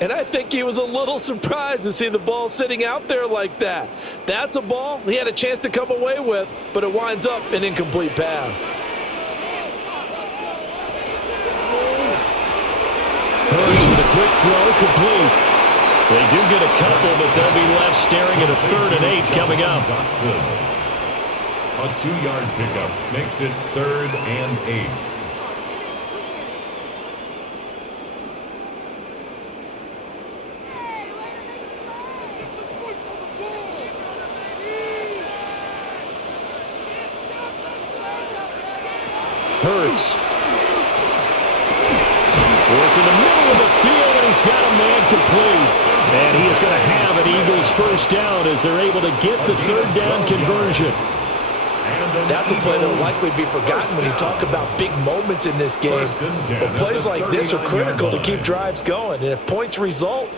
And I think he was a little surprised to see the ball sitting out there like that. That's a ball he had a chance to come away with, but it winds up an incomplete pass. Hurts with a quick throw, complete. They do get a couple, but they'll be left staring at a 3rd and 8 coming up. A 2-yard pickup makes it 3rd and 8. Hurts. Work in the middle of the field, and he's got a man complete. And he is going to have an Eagles first down as they're able to get the third down conversion. That's a play that will likely be forgotten when you talk about big moments in this game. But plays like this are critical to keep drives going. And if points result,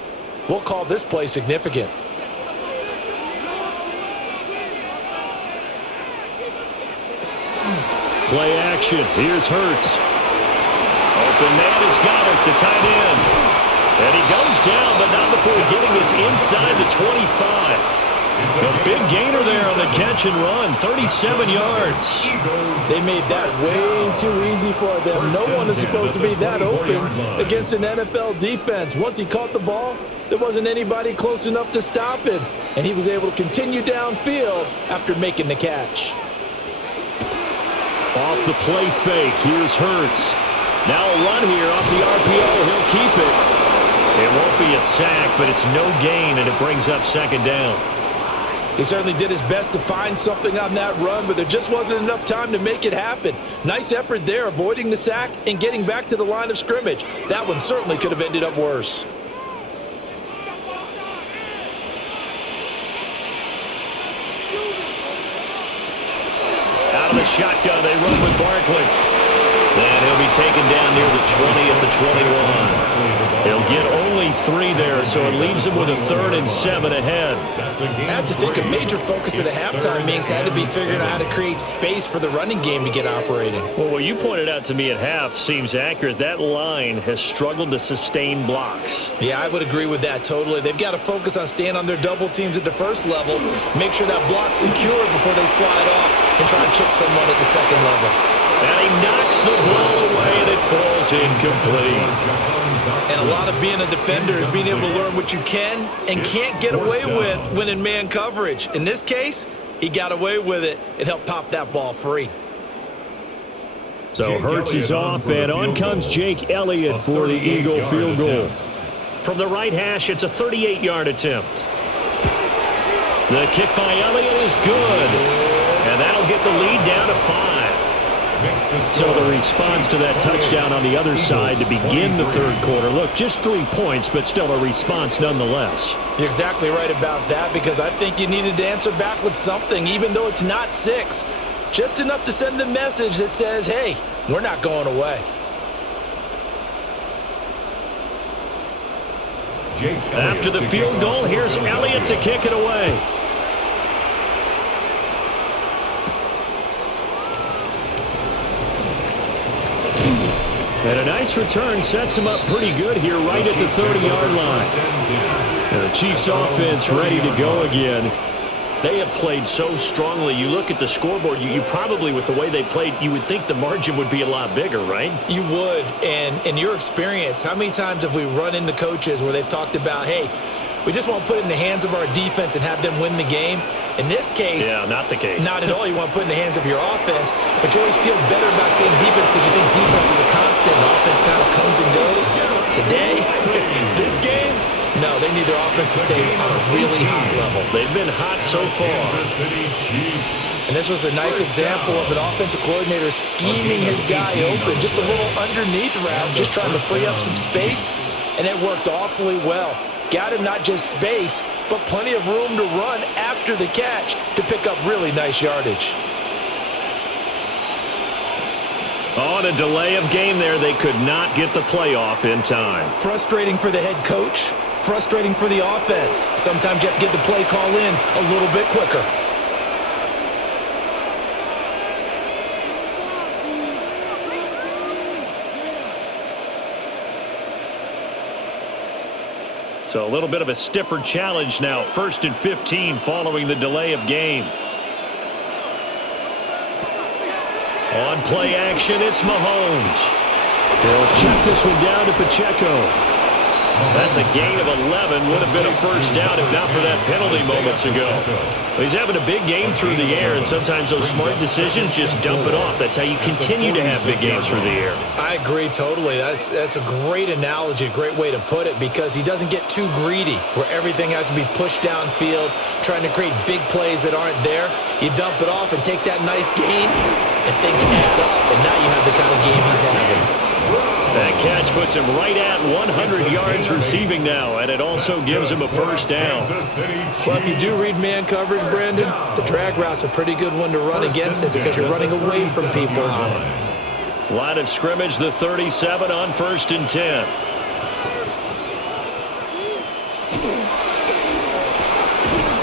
we'll call this play significant. Play action. Here's Hurts. Open man has got it, the tight end. And he goes down, but not before getting this inside the 25. A big gainer there on the catch and run, 37 yards. They made that way too easy for them. No one is supposed to be that open against an NFL defense. Once he caught the ball, there wasn't anybody close enough to stop him. And he was able to continue downfield after making the catch. Off the play fake, here's Hurts. Now a run here off the RPO. He'll keep it. It won't be a sack, but it's no gain, and it brings up second down. He certainly did his best to find something on that run, but there just wasn't enough time to make it happen. Nice effort there, avoiding the sack and getting back to the line of scrimmage. That one certainly could have ended up worse. Out of the shotgun, they run with Barkley. And he'll be taken down near the 20 at the 21. He'll get only 3 there, so it leaves him with a 3rd and 7 ahead. I have to think a major focus of the halftime meetings had to be figuring out how to create space for the running game to get operating. Well, what you pointed out to me at half seems accurate. That line has struggled to sustain blocks. Yeah, I would agree with that totally. They've got to focus on staying on their double teams at the first level, make sure that block's secure before they slide off and try to chip someone at the second level. And he knocks the ball away, and it falls incomplete. And a lot of being a defender is being able to learn what you can and can't get away with when in man coverage. In this case, he got away with it and helped pop that ball free. So Hurts is off, and on comes Jake Elliott for the Eagle field goal. From the right hash, it's a 38-yard attempt. The kick by Elliott is good, and that'll get the lead down to 5. So the response to that touchdown on the other side to begin the third quarter. Look, just 3 points, but still a response nonetheless. You're exactly right about that, because I think you needed to answer back with something, even though it's not 6. Just enough to send the message that says, hey, we're not going away. After the field goal, here's Elliott to kick it away. And a nice return sets him up pretty good here right at the 30-yard line. And the Chiefs offense ready to go again. They have played so strongly. You look at the scoreboard, you probably, with the way they played, you would think the margin would be a lot bigger, right? You would. And in your experience, how many times have we run into coaches where they've talked about, hey, we just want to put it in the hands of our defense and have them win the game? In this case, yeah, not the case. Not at all. You want to put it in the hands of your offense, but you always feel better about saying defense because you think defense is a constant and offense kind of comes and goes. Today, this game, no, they need their offense to stay on a really high level. They've been hot so far. And this was a nice example of an offensive coordinator scheming his guy open. Just a little underneath route, just trying to free up some space, and it worked awfully well. Got him not just space, but plenty of room to run after the catch to pick up really nice yardage. On a delay of game there, they could not get the playoff in time. Frustrating for the head coach, frustrating for the offense. Sometimes you have to get the play call in a little bit quicker. So a little bit of a stiffer challenge now. 1st and 15 following the delay of game. On play action, it's Mahomes. He'll check this one down to Pacheco. That's a gain of 11. Would have been a first down if not for that penalty moments ago. He's having a big game through the air, and sometimes those smart decisions just dump it off. That's how you continue to have big games through the air. I agree totally. That's a great analogy, a great way to put it, because he doesn't get too greedy where everything has to be pushed downfield, trying to create big plays that aren't there. You dump it off and take that nice gain, and things add up, and now you have the kind of game he's having. That catch puts him right at 100 yards receiving now, and it also gives him a first down. Well, if you do read man coverage, Brandon, the drag route's a pretty good one to run against it because you're running away from people on it. Line of scrimmage, the 37 on 1st and 10.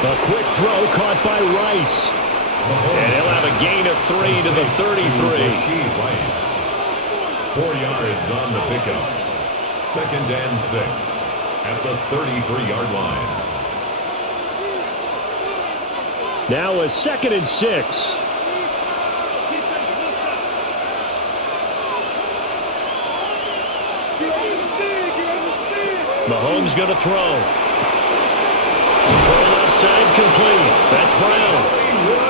A quick throw caught by Rice. And he'll have a gain of 3 to the 33. 4 yards on the pickup. 2nd and 6 at the 33-yard line. Now a 2nd and 6. Mahomes going to throw. Throw left side complete. That's Brown.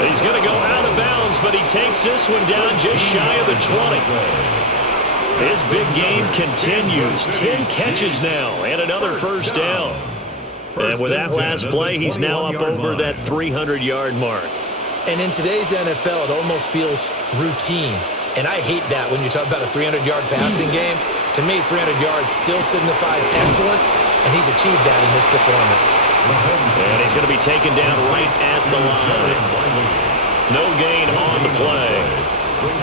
He's going to go out of bounds, but he takes this one down just shy of the 20. His big game continues. 10 catches now and another first down. And with that last play, he's now up over that 300-yard mark. And in today's NFL, it almost feels routine. And I hate that when you talk about a 300-yard passing game. To me, 300 yards still signifies excellence, and he's achieved that in this performance. And he's going to be taken down right at the line. No gain on the play.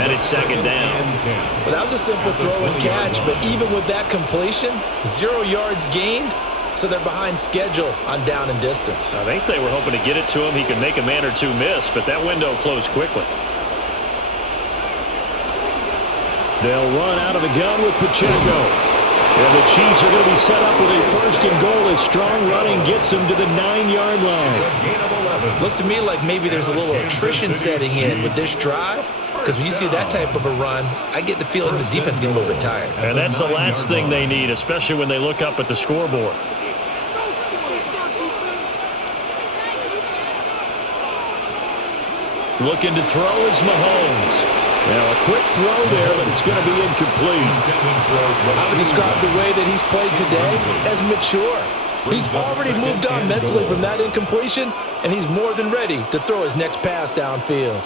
And it's 2nd down. Well, that was a simple throw and catch, but even with that completion, 0 yards gained, so they're behind schedule on down and distance. I think they were hoping to get it to him. He could make a man or two miss, but that window closed quickly. They'll run out of the gun with Pacheco. And the Chiefs are going to be set up with a 1st and goal as strong running gets them to the 9-yard line. Looks to me like maybe there's a little attrition setting in with this drive, because when you see that type of a run, I get the feeling the defense getting a little bit tired. And that's the last thing they need, especially when they look up at the scoreboard. Looking to throw is Mahomes. Now a quick throw there, but it's going to be incomplete. I would describe the way that he's played today as mature. He's already moved on mentally from that incompletion, and he's more than ready to throw his next pass downfield.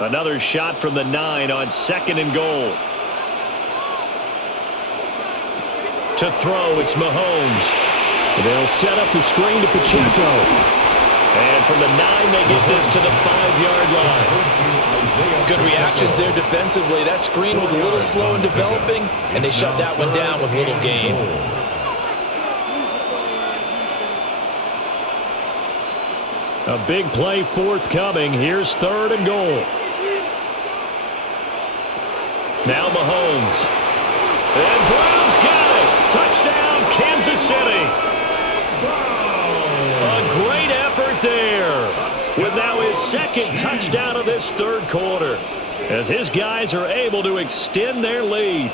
Another shot from the 9 on 2nd and goal. To throw, it's Mahomes. They'll set up the screen to Pacheco. And from the 9, they get this to the 5-yard line. Good reactions there defensively. That screen was a little slow in developing, and they shut that one down with little gain. A big play forthcoming. Here's 3rd and goal. Now Mahomes. And Brown's got it. Touchdown, Kansas City. A great effort there. With now his 2nd touchdown of this 3rd quarter. As his guys are able to extend their lead.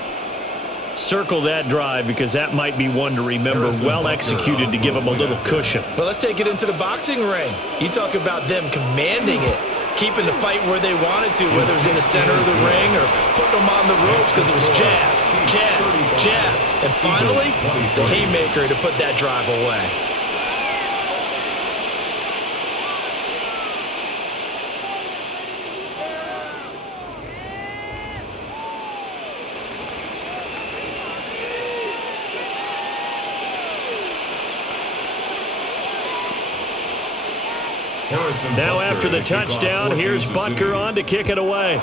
Circle that drive because that might be one to remember. Well executed to give them a little cushion. Well, let's take it into the boxing ring. You talk about them commanding it, keeping the fight where they wanted to, whether it was in the center of the ring or putting them on the ropes because it was jab, jab, jab. And finally, the haymaker to put that drive away. Now after the touchdown, here's Butker on to kick it away.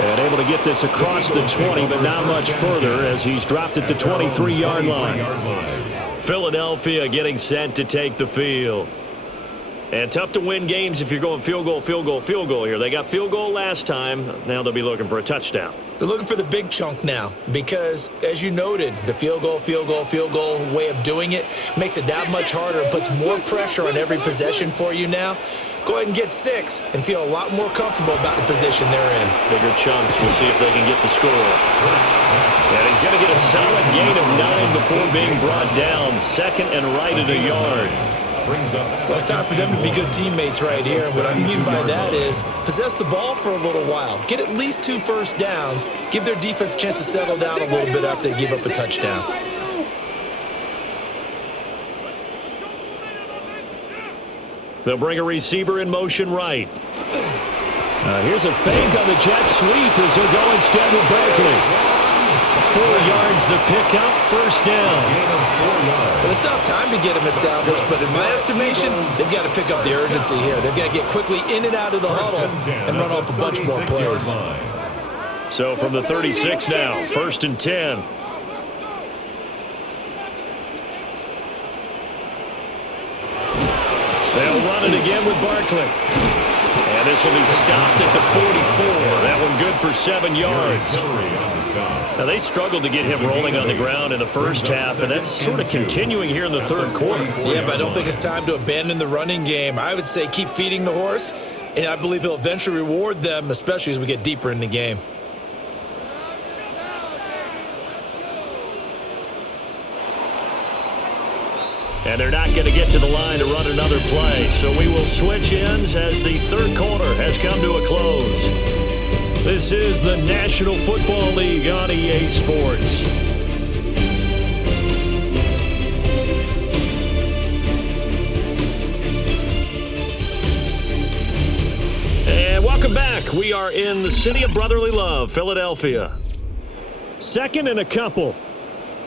And able to get this across the 20, but not much further as he's dropped at the 23-yard line. Philadelphia getting set to take the field. And tough to win games if you're going field goal, field goal, field goal here. They got field goal last time. Now they'll be looking for a touchdown. They're looking for the big chunk now because, as you noted, the field goal, field goal, field goal way of doing it makes it that much harder. It puts more pressure on every possession for you now. Go ahead and get 6 and feel a lot more comfortable about the position they're in. Bigger chunks. We'll see if they can get the score. And he's going to get a solid gain of 9 before being brought down. 2nd and right at a yard. Well, it's time for them to be good teammates right here. And what I mean by that is possess the ball for a little while. Get at least 2 first downs. Give their defense a chance to settle down a little bit after they give up a touchdown. They'll bring a receiver in motion right. Here's a fake on the jet sweep as they'll go instead with Barkley. 4 yards the pickup, first down. Well, they still have time to get him established, but in my estimation, they've got to pick up the urgency here. They've got to get quickly in and out of the huddle and run off a bunch more plays. So from the 36 now, first and 10. They'll run it again with Barkley. And this will be stopped at the 44. That one good for 7 yards. Now, they struggled to get him rolling on the ground in the first half, and that's sort of continuing here in the third quarter. Yeah, but I don't think it's time to abandon the running game. I would say keep feeding the horse, and I believe he'll eventually reward them, especially as we get deeper in the game. And they're not going to get to the line to run another play, so we will switch ends as the third quarter has come to a close. This is the National Football League on EA Sports. And welcome back. We are in the city of brotherly love, Philadelphia. Second and a couple.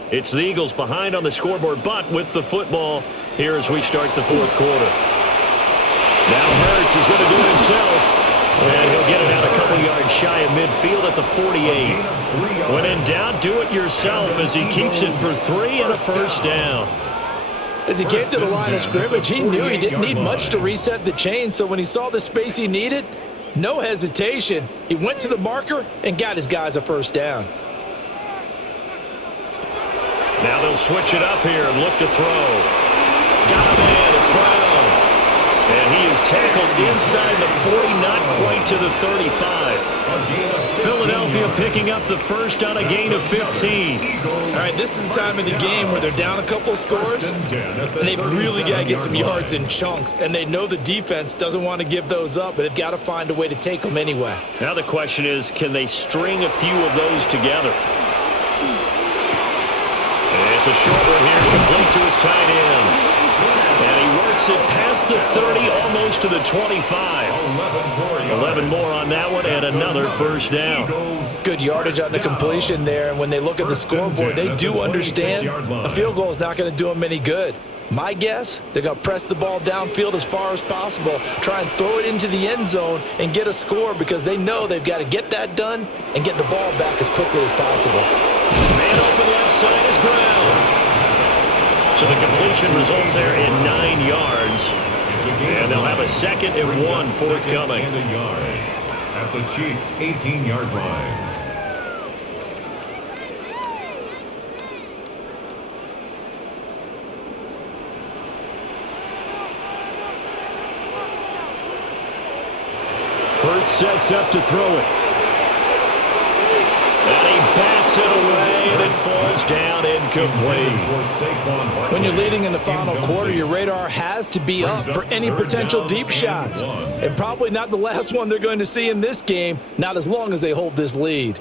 It's the Eagles behind on the scoreboard, but with the football here as we start the fourth quarter. Now Hurts is going to do it himself. And he'll get it out a couple yards shy of midfield at the 48. When in doubt, do it yourself as he keeps it for 3 and a first down. As he came to the line of scrimmage, he knew he didn't need much to reset the chain, so when he saw the space he needed, no hesitation. He went to the marker and got his guys a first down. Now they'll switch it up here and look to throw. Got a man, it's Brown. And he is tackled inside the 40, not quite to the 35. Philadelphia picking up the first on a gain of 15. All right, this is the time of the game where they're down a couple of scores, and they've really got to get some yards in chunks, and they know the defense doesn't want to give those up, but they've got to find a way to take them anyway. Now the question is, can they string a few of those together? And it's a short one here, complete to his tight end. And he works it past the 30, almost to the 25. 11 more on that one, and another first down. Good yardage on the completion there, and when they look at the scoreboard, they do understand a field goal is not going to do them any good. My guess, they're going to press the ball downfield as far as possible, try and throw it into the end zone and get a score because they know they've got to get that done and get the ball back as quickly as possible. Man open left side is Brown. So the completion results there in 9 yards. And they'll have a 2nd and 1 forthcoming. And a yard at the Chiefs' 18-yard line. Hurts sets up to throw it. And he bats it away, and it falls down incomplete. When you're leading in the final quarter, your radar has to be up for any potential deep shots. And probably not the last one they're going to see in this game, not as long as they hold this lead.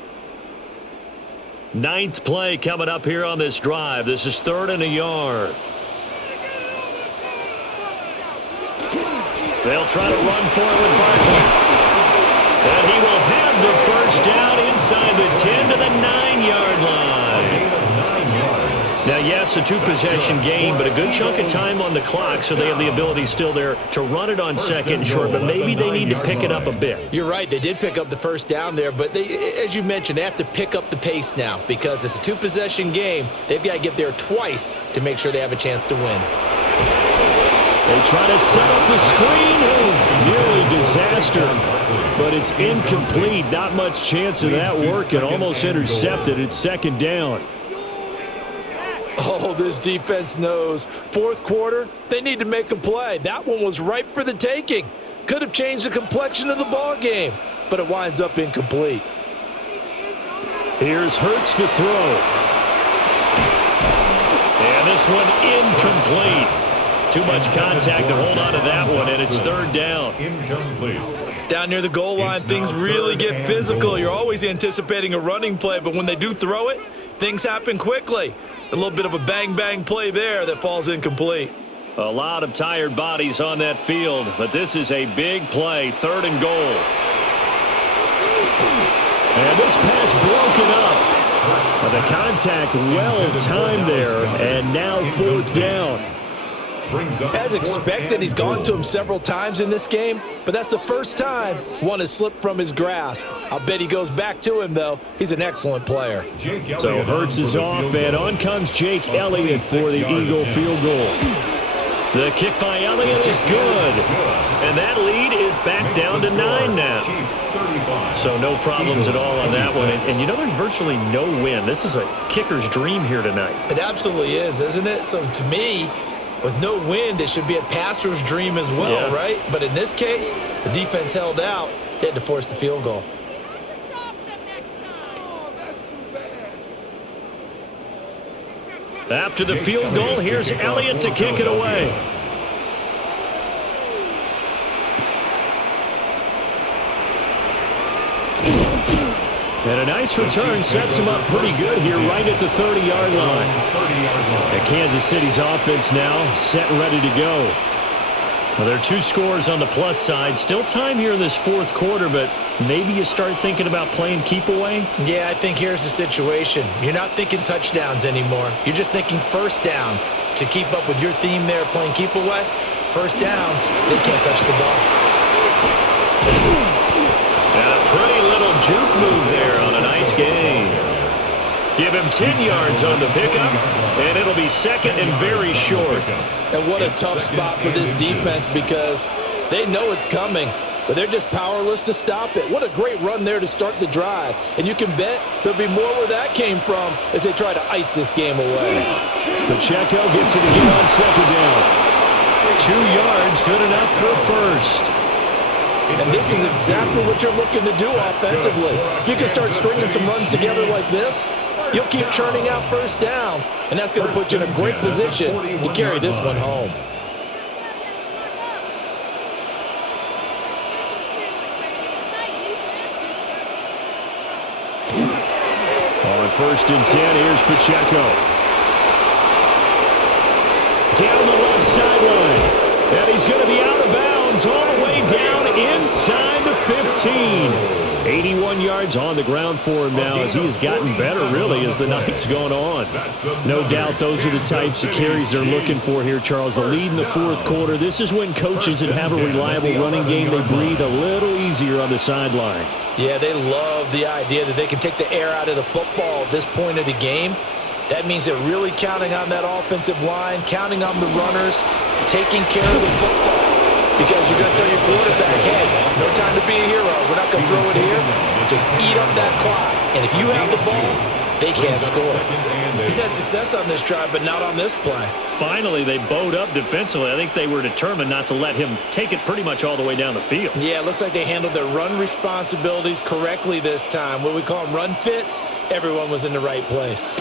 9th play coming up here on this drive. This is 3rd and a yard. They'll try to run for it with Barkley. And he will have the first down inside the 10 to the 9-yard line. Now, yes, a 2-possession game, but a good chunk of time on the clock, so they have the ability still there to run it on 2nd and short, but maybe they need to pick it up a bit. You're right. They did pick up the first down there, but they, as you mentioned, they have to pick up the pace now because it's a 2-possession game. They've got to get there twice to make sure they have a chance to win. They try to set up the screen. Nearly disaster, but it's incomplete. Not much chance of that working. Almost intercepted. It's 2nd down. Oh, this defense knows. 4th quarter, they need to make a play. That one was ripe for the taking. Could have changed the complexion of the ball game, but it winds up incomplete. Here's Hurts to throw. And this one incomplete. Too much contact to hold on to that one, and it's 3rd down. Incomplete. Down near the goal line, things really get physical. You're always anticipating a running play, but when they do throw it, things happen quickly. A little bit of a bang-bang play there that falls incomplete. A lot of tired bodies on that field, but this is a big play, 3rd and goal. And this pass broken up. The contact well timed there, and now 4th down. As expected, he's gone to him several times in this game, but that's the first time one has slipped from his grasp. I'll bet he goes back to him, though. He's an excellent player. So Hurts is off, and on comes Jake Elliott for the Eagle field goal. The kick by Elliott is good, and that lead is back down to 9 now. So no problems at all on that one, and you know there's virtually no win. This is a kicker's dream here tonight. It absolutely is, isn't it? So to me, with no wind, it should be a passer's dream as well, right? But in this case, the defense held out. They had to force the field goal. After the field goal, here's Elliott to kick it away. And a nice return sets him up pretty good here right at the 30-yard line. And Kansas City's offense now set and ready to go. Well, there are 2 scores on the plus side. Still time here in this 4th quarter, but maybe you start thinking about playing keep away? Yeah, I think here's the situation. You're not thinking touchdowns anymore. You're just thinking first downs. To keep up with your theme there, playing keep away, first downs, they can't touch the ball. And a pretty little juke move there on a nice gain. Give him 10 yards on the pickup, and it'll be 2nd and very short. And what a tough spot for this defense because they know it's coming, but they're just powerless to stop it. What a great run there to start the drive. And you can bet there'll be more where that came from as they try to ice this game away. Pacheco gets it again on 2nd down. 2 yards, good enough for 1st. And this is exactly what you're looking to do offensively. If you can start stringing some runs together like this, you'll keep churning out first downs, and that's going to put you in a great position to carry this one home. On 1st and 10, here's Pacheco. Down the left sideline. And he's going to be out of bounds all the way down inside the 15. 81 yards on the ground for him now as he has gotten better, really, as the night's going on. No doubt those are the types of carries they're looking for here, Charles. The lead in the 4th quarter. This is when coaches that have a reliable running game, they breathe a little easier on the sideline. Yeah, they love the idea that they can take the air out of the football at this point of the game. That means they're really counting on that offensive line, counting on the runners, taking care of the football. Because you're going to tell your quarterback, hey, no time to be a hero. We're not going to throw it here. Just eat up that clock. And if you have the ball, they can't score. He's had success on this drive, but not on this play. Finally, they bowed up defensively. I think they were determined not to let him take it pretty much all the way down the field. Yeah, it looks like they handled their run responsibilities correctly this time. What we call them run fits, everyone was in the right place.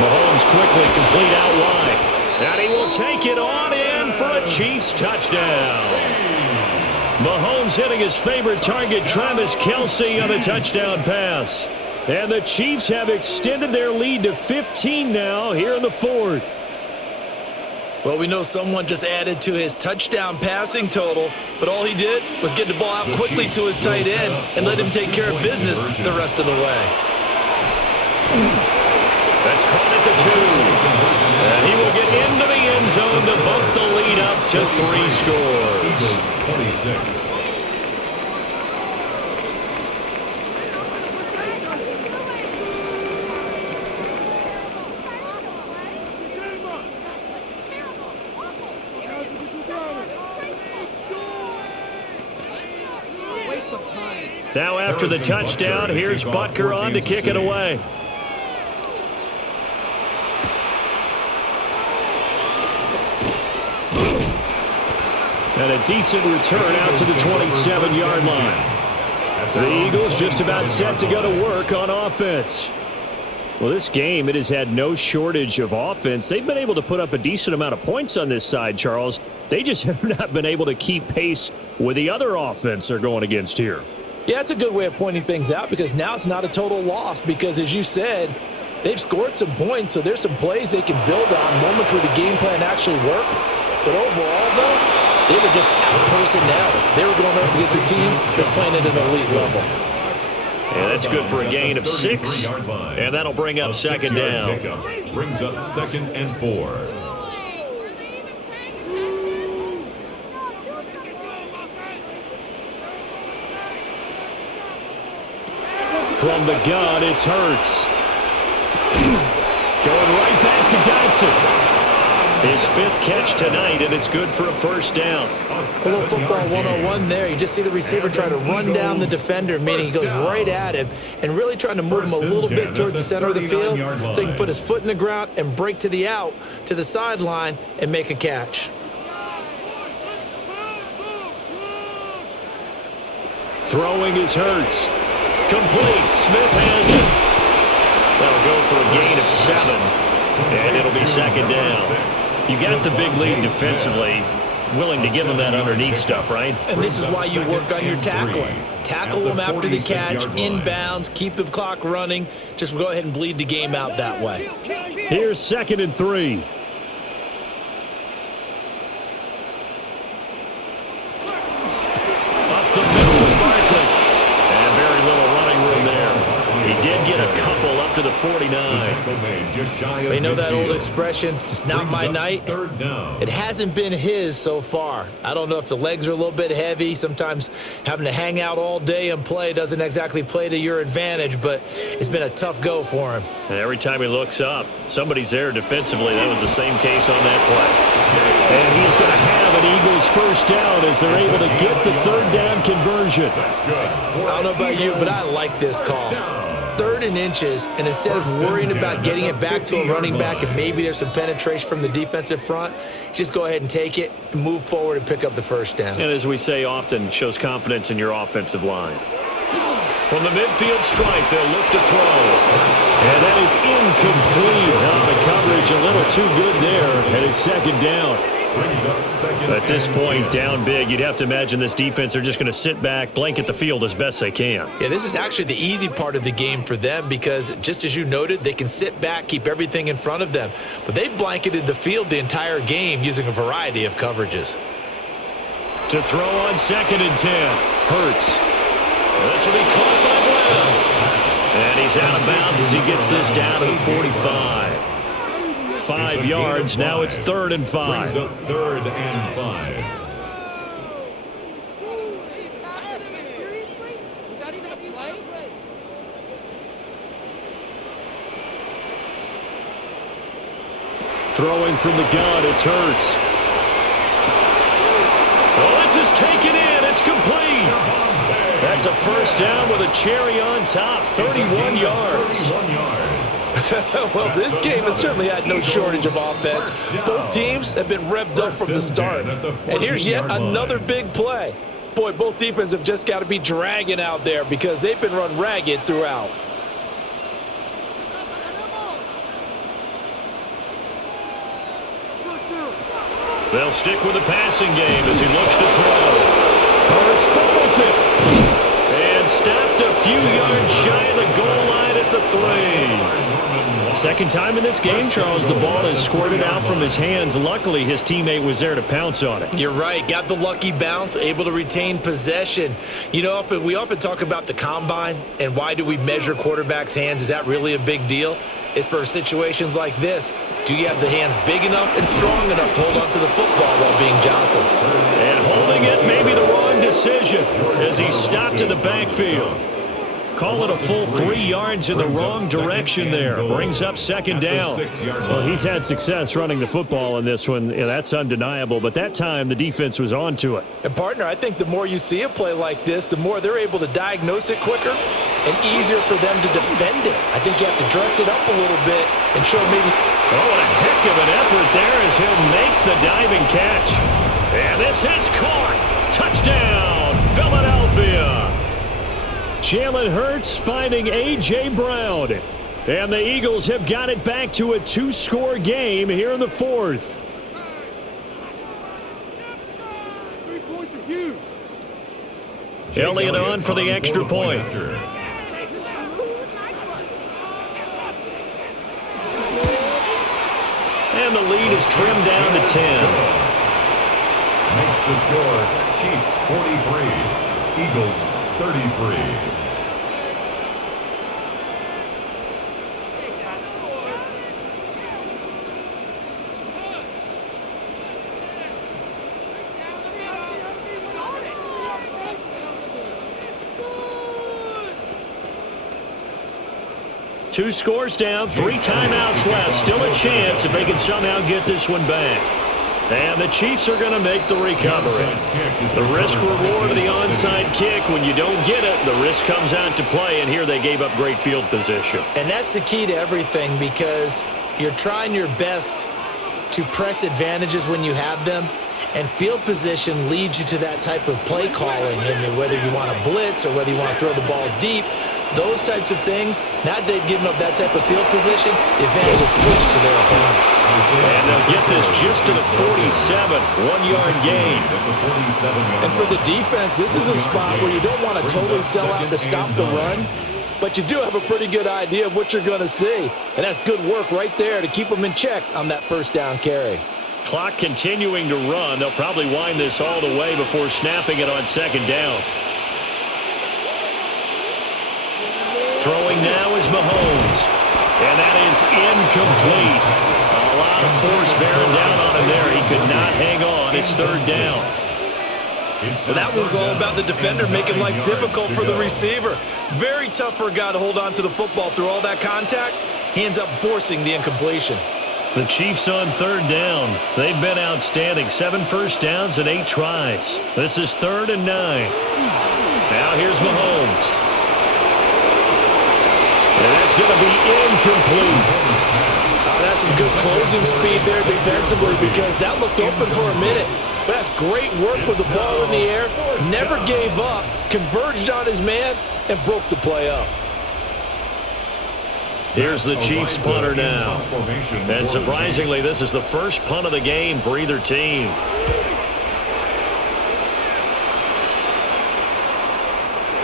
Mahomes quickly complete out wide. And he will take it on in for a Chiefs touchdown. Mahomes hitting his favorite target, Travis Kelce, on the touchdown pass. And the Chiefs have extended their lead to 15 now here in the 4th. Well, we know someone just added to his touchdown passing total, but all he did was get the ball out quickly to his tight end and let him take care of business the rest of the way. That's caught at the 2. And he will get into the end zone to bump the lead up to 3 scores. 26. Now after the touchdown, here's Butker on to kick it away. And a decent return out to the 27-yard line. The Eagles just about set to go to work on offense. Well, this game, it has had no shortage of offense. They've been able to put up a decent amount of points on this side, Charles. They just have not been able to keep pace with the other offense they're going against here. Yeah, that's a good way of pointing things out because now it's not a total loss because, as you said, They've scored some points, so there's some plays they can build on, moments where the game plan actually worked. But overall, though, they were just out-personnel. They were going up against a team that's playing at an elite level. And that's good for a gain of 6, and that'll bring up second down. Brings up 2nd and 4. From the gun, it's Hurts. Going right back to Dodson. His 5th catch tonight, and it's good for a first down. A little football 101 there. You just see the receiver trying to run down the defender, meaning he goes right at him and really trying to move him a little bit towards the center of the field so he can put his foot in the ground and break to the out, to the sideline, and make a catch. Throwing is Hurts. Complete. Smith has it. That'll go for a gain of 7, and it'll be second down. You got the big lead defensively, willing to give them that underneath stuff, right? And this is why you work on your tackling. Tackle them after the catch, inbounds, keep the clock running. Just go ahead and bleed the game out that way. Here's 2nd and 3. Up the middle with Barkley. And very little running room there. He did get a couple up to the 49. We know that old expression, it's not my night. It hasn't been his so far. I don't know if the legs are a little bit heavy. Sometimes having to hang out all day and play doesn't exactly play to your advantage, but it's been a tough go for him. And every time he looks up, somebody's there defensively. That was the same case on that play. And he's going to have an Eagles first down as they're able to get the 3rd down conversion. I don't know about you, but I like this call. 3rd and inches, and instead of worrying about getting it back to a running back and maybe there's some penetration from the defensive front, just go ahead and take it, move forward, and pick up the first down. And as we say often, shows confidence in your offensive line. From the midfield stripe, they'll look to throw. And that is incomplete. The coverage a little too good there, and it's second down. At this point, down big, you'd have to imagine this defense are just going to sit back, blanket the field as best they can. Yeah, this is actually the easy part of the game for them because, just as you noted, they can sit back, keep everything in front of them. But they've blanketed the field the entire game using a variety of coverages. To throw on 2nd and 10, Hurts. This will be caught by Wells. And he's out of bounds as he gets this down to the 45. 5 yards. Now it's 3rd and 5. Brings up 3rd and 5. Throwing from the gun, it's Hurts. Oh, this is taken in. It's complete. That's a first down with a cherry on top. 31 yards. Well, this game has certainly had no shortage of offense. Both teams have been revved up from the start. And here's yet another big play. Boy, both defenses have just got to be dragging out there because they've been run ragged throughout. They'll stick with the passing game as he looks to throw. Hurts fumbles it. And stopped a few yards shy of the goal line at the 3. Second time in this game, Charles, the ball has squirted out from his hands. Luckily, his teammate was there to pounce on it. You're right. Got the lucky bounce, able to retain possession. You know, we often talk about the combine and why do we measure quarterbacks' hands. Is that really a big deal? It's for situations like this. Do you have the hands big enough and strong enough to hold on to the football while being jostled? And holding it may be the wrong decision as he stopped in the backfield. Call it a full 3 yards in the wrong direction there. Brings up second down. Well, he's had success running the football in this one. Yeah, that's undeniable. But that time, the defense was on to it. And, partner, I think the more you see a play like this, the more they're able to diagnose it quicker and easier for them to defend it. I think you have to dress it up a little bit and show maybe... Oh, what a heck of an effort there as he'll make the diving catch. And this is caught. Touchdown, Philadelphia. Jalen Hurts finding A.J. Brown. And the Eagles have got it back to a 2-score game here in the 4th. 3 points are huge. Elliott on for the extra point. And the lead is trimmed down to 10. Makes the score Chiefs 43, Eagles 33. Two scores down, 3 timeouts left. Still a chance if they can somehow get this one back. And the Chiefs are going to make the recovery. The risk-reward of the onside kick, when you don't get it, the risk comes out to play, and here they gave up great field position. And that's the key to everything, because you're trying your best to press advantages when you have them, and field position leads you to that type of play calling. And whether you want to blitz or whether you want to throw the ball deep, those types of things, now that they've given up that type of field position, the advantage is switched to their opponent. And they'll get this just to the 47, 1-yard gain. And for the defense, this is a spot where you don't want to totally sell out to stop the run, but you do have a pretty good idea of what you're going to see. And that's good work right there to keep them in check on that first down carry. Clock continuing to run. They'll probably wind this all the way before snapping it on second down. Throwing now is Mahomes. And that is incomplete. A lot of force bearing down on him there. He could not hang on. It's third down. Well, that was all about the defender making life difficult for the receiver. Very tough for a guy to hold on to the football through all that contact. He ends up forcing the incompletion. The Chiefs on third down. They've been outstanding. 7 first downs and 8 tries. This is 3rd and 9. Now here's Mahomes. And that's going to be incomplete. That's some good closing speed there defensively, because that looked open for a minute. But that's great work with the ball in the air. Never gave up, converged on his man, and broke the play up. Here's the Chiefs punter now. And surprisingly, this is the first punt of the game for either team.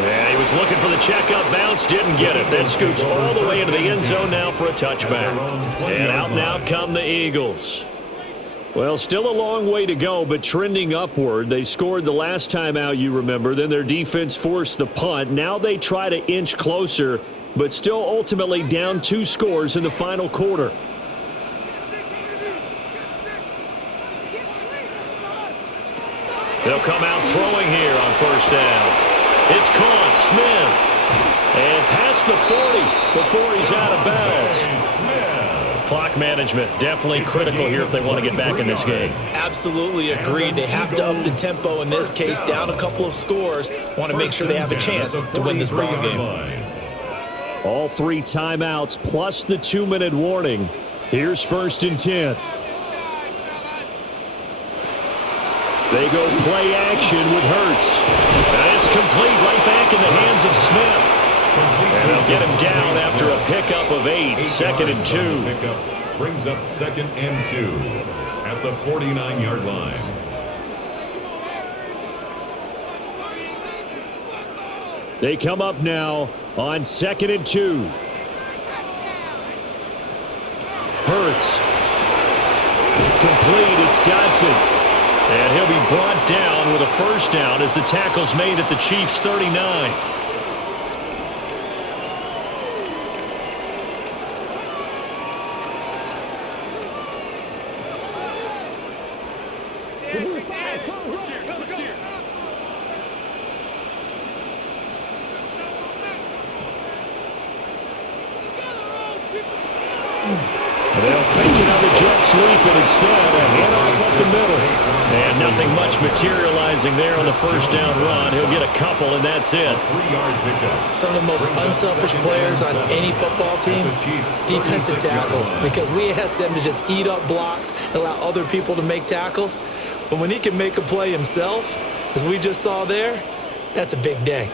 And he was looking for the checkup bounce, didn't get it. Then scoots all the way into the end zone now for a touchback. And out come the Eagles. Well, still a long way to go, but trending upward. They scored the last time out, you remember. Then their defense forced the punt. Now they try to inch closer, but still ultimately down 2 scores in the final quarter. They'll come out throwing here on first down. It's caught. Smith. And past the 40 before he's out of bounds. Clock management definitely critical here if they want to get back in this game. Absolutely agreed. They have to up the tempo in this case, down a couple of scores. Want to make sure they have a chance to win this ball game. All 3 timeouts plus the 2-minute warning. Here's 1st and 10. They go play action with Hurts. And it's complete right back in the hands of Smith. And they'll get him down after a pickup of 8. 2nd and 2. Brings up 2nd and 2 at the 49-yard line. They come up now on 2nd and 2. Hurts. Complete. It's Dodson. And he'll be brought down with a first down as the tackle's made at the Chiefs' 39. They'll fake another jet sweep, and instead a handoff up the middle. And nothing much materializing there on the first down run. He'll get a couple, and that's it. Some of the most unselfish players on any football team, defensive tackles, because we ask them to just eat up blocks and allow other people to make tackles. But when he can make a play himself, as we just saw there, that's a big day.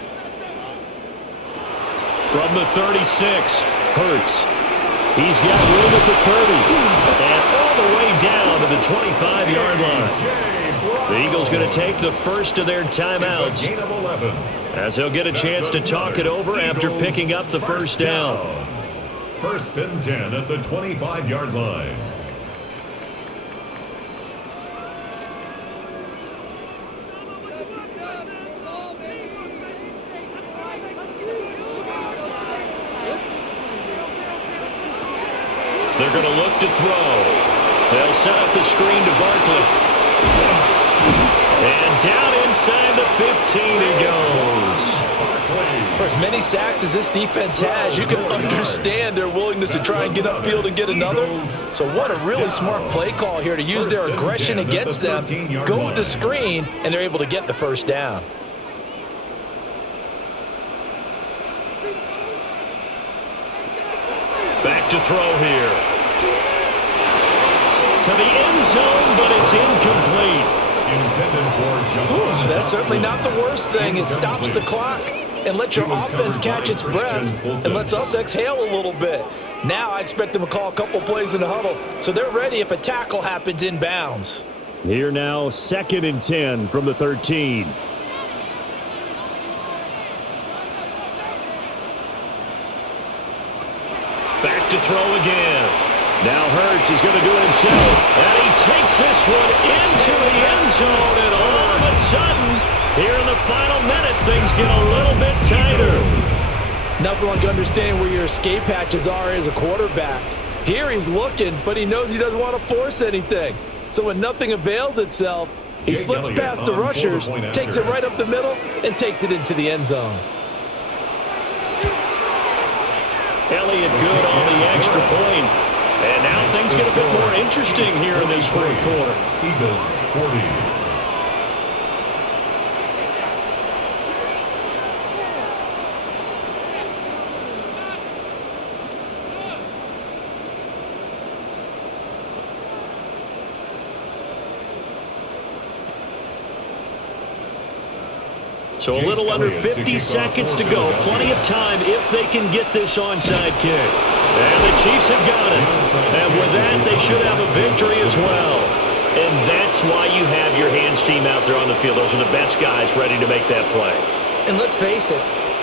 From the 36, Hurts. He's got room at the 30. And all the way down to the 25-yard line. The Eagles going to take the first of their timeouts, as he'll get a chance to talk it over after picking up the first down. 1st and 10 at the 25-yard line. They're going to look to throw. They'll set up the screen to Barkley. And down inside the 15 he goes. For as many sacks as this defense has, you can understand their willingness to try and get upfield and get another. So what a really smart play call here to use their aggression against them, go with the screen, and they're able to get the first down. Back to throw here. To the end zone, but it's incomplete. Ooh, that's certainly not the worst thing. It stops the clock and lets your offense catch its breath and lets us exhale a little bit. Now I expect them to call a couple plays in the huddle, so they're ready if a tackle happens inbounds. Here now, 2nd and 10 from the 13. Back to throw again. Now Hurts is going to do it himself. And he takes this one into the end zone. And all of a sudden, here in the final minute, things get a little bit tighter. Nothing like understanding where your escape hatches are as a quarterback. Here he's looking, but he knows he doesn't want to force anything. So when nothing avails itself, he slips past the rushers, takes it right up the middle, and takes it into the end zone. Elliott good on the extra point. And now things get a bit more interesting here in this fourth quarter. Eagles 40. So a little under 50 seconds to go. Plenty of time if they can get this onside kick. And the Chiefs have got it. And with that, they should have a victory as well. And that's why you have your hands team out there on the field. Those are the best guys ready to make that play. And let's face it,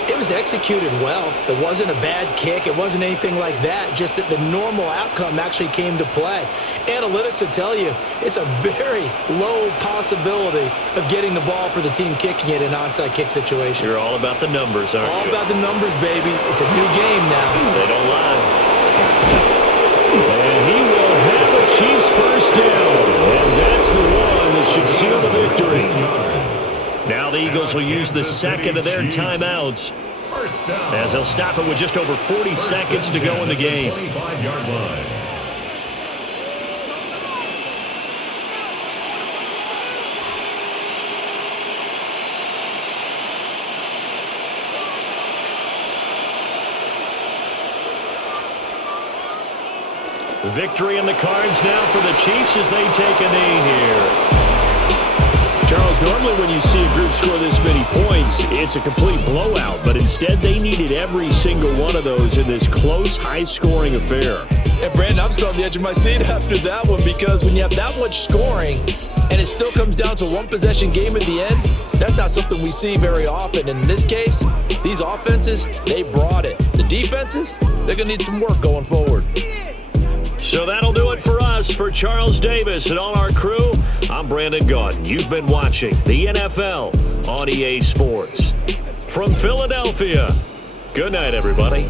it was executed well. It wasn't a bad kick. It wasn't anything like that. Just that the normal outcome actually came to play. Analytics will tell you it's a very low possibility of getting the ball for the team kicking it in an onside kick situation. You're all about the numbers, aren't you? All about the numbers, baby. It's a new game now. They don't lie. And he will have a Chiefs first down. And that's the one that should seal the victory. Now the Eagles will use the second of their timeouts as they'll stop it with just over 40 seconds to go in the game. 25-yard line. Victory in the cards now for the Chiefs as they take a knee here. Charles, normally when you see a group score this many points, it's a complete blowout, but instead they needed every single one of those in this close, high-scoring affair. And Brandon, I'm still on the edge of my seat after that one because when you have that much scoring and it still comes down to a one-possession game at the end, that's not something we see very often. In this case, these offenses, they brought it. The defenses, they're going to need some work going forward. So that'll do it for us. For Charles Davis and all our crew, I'm Brandon Gaudin. You've been watching the NFL on EA Sports. From Philadelphia, good night, everybody.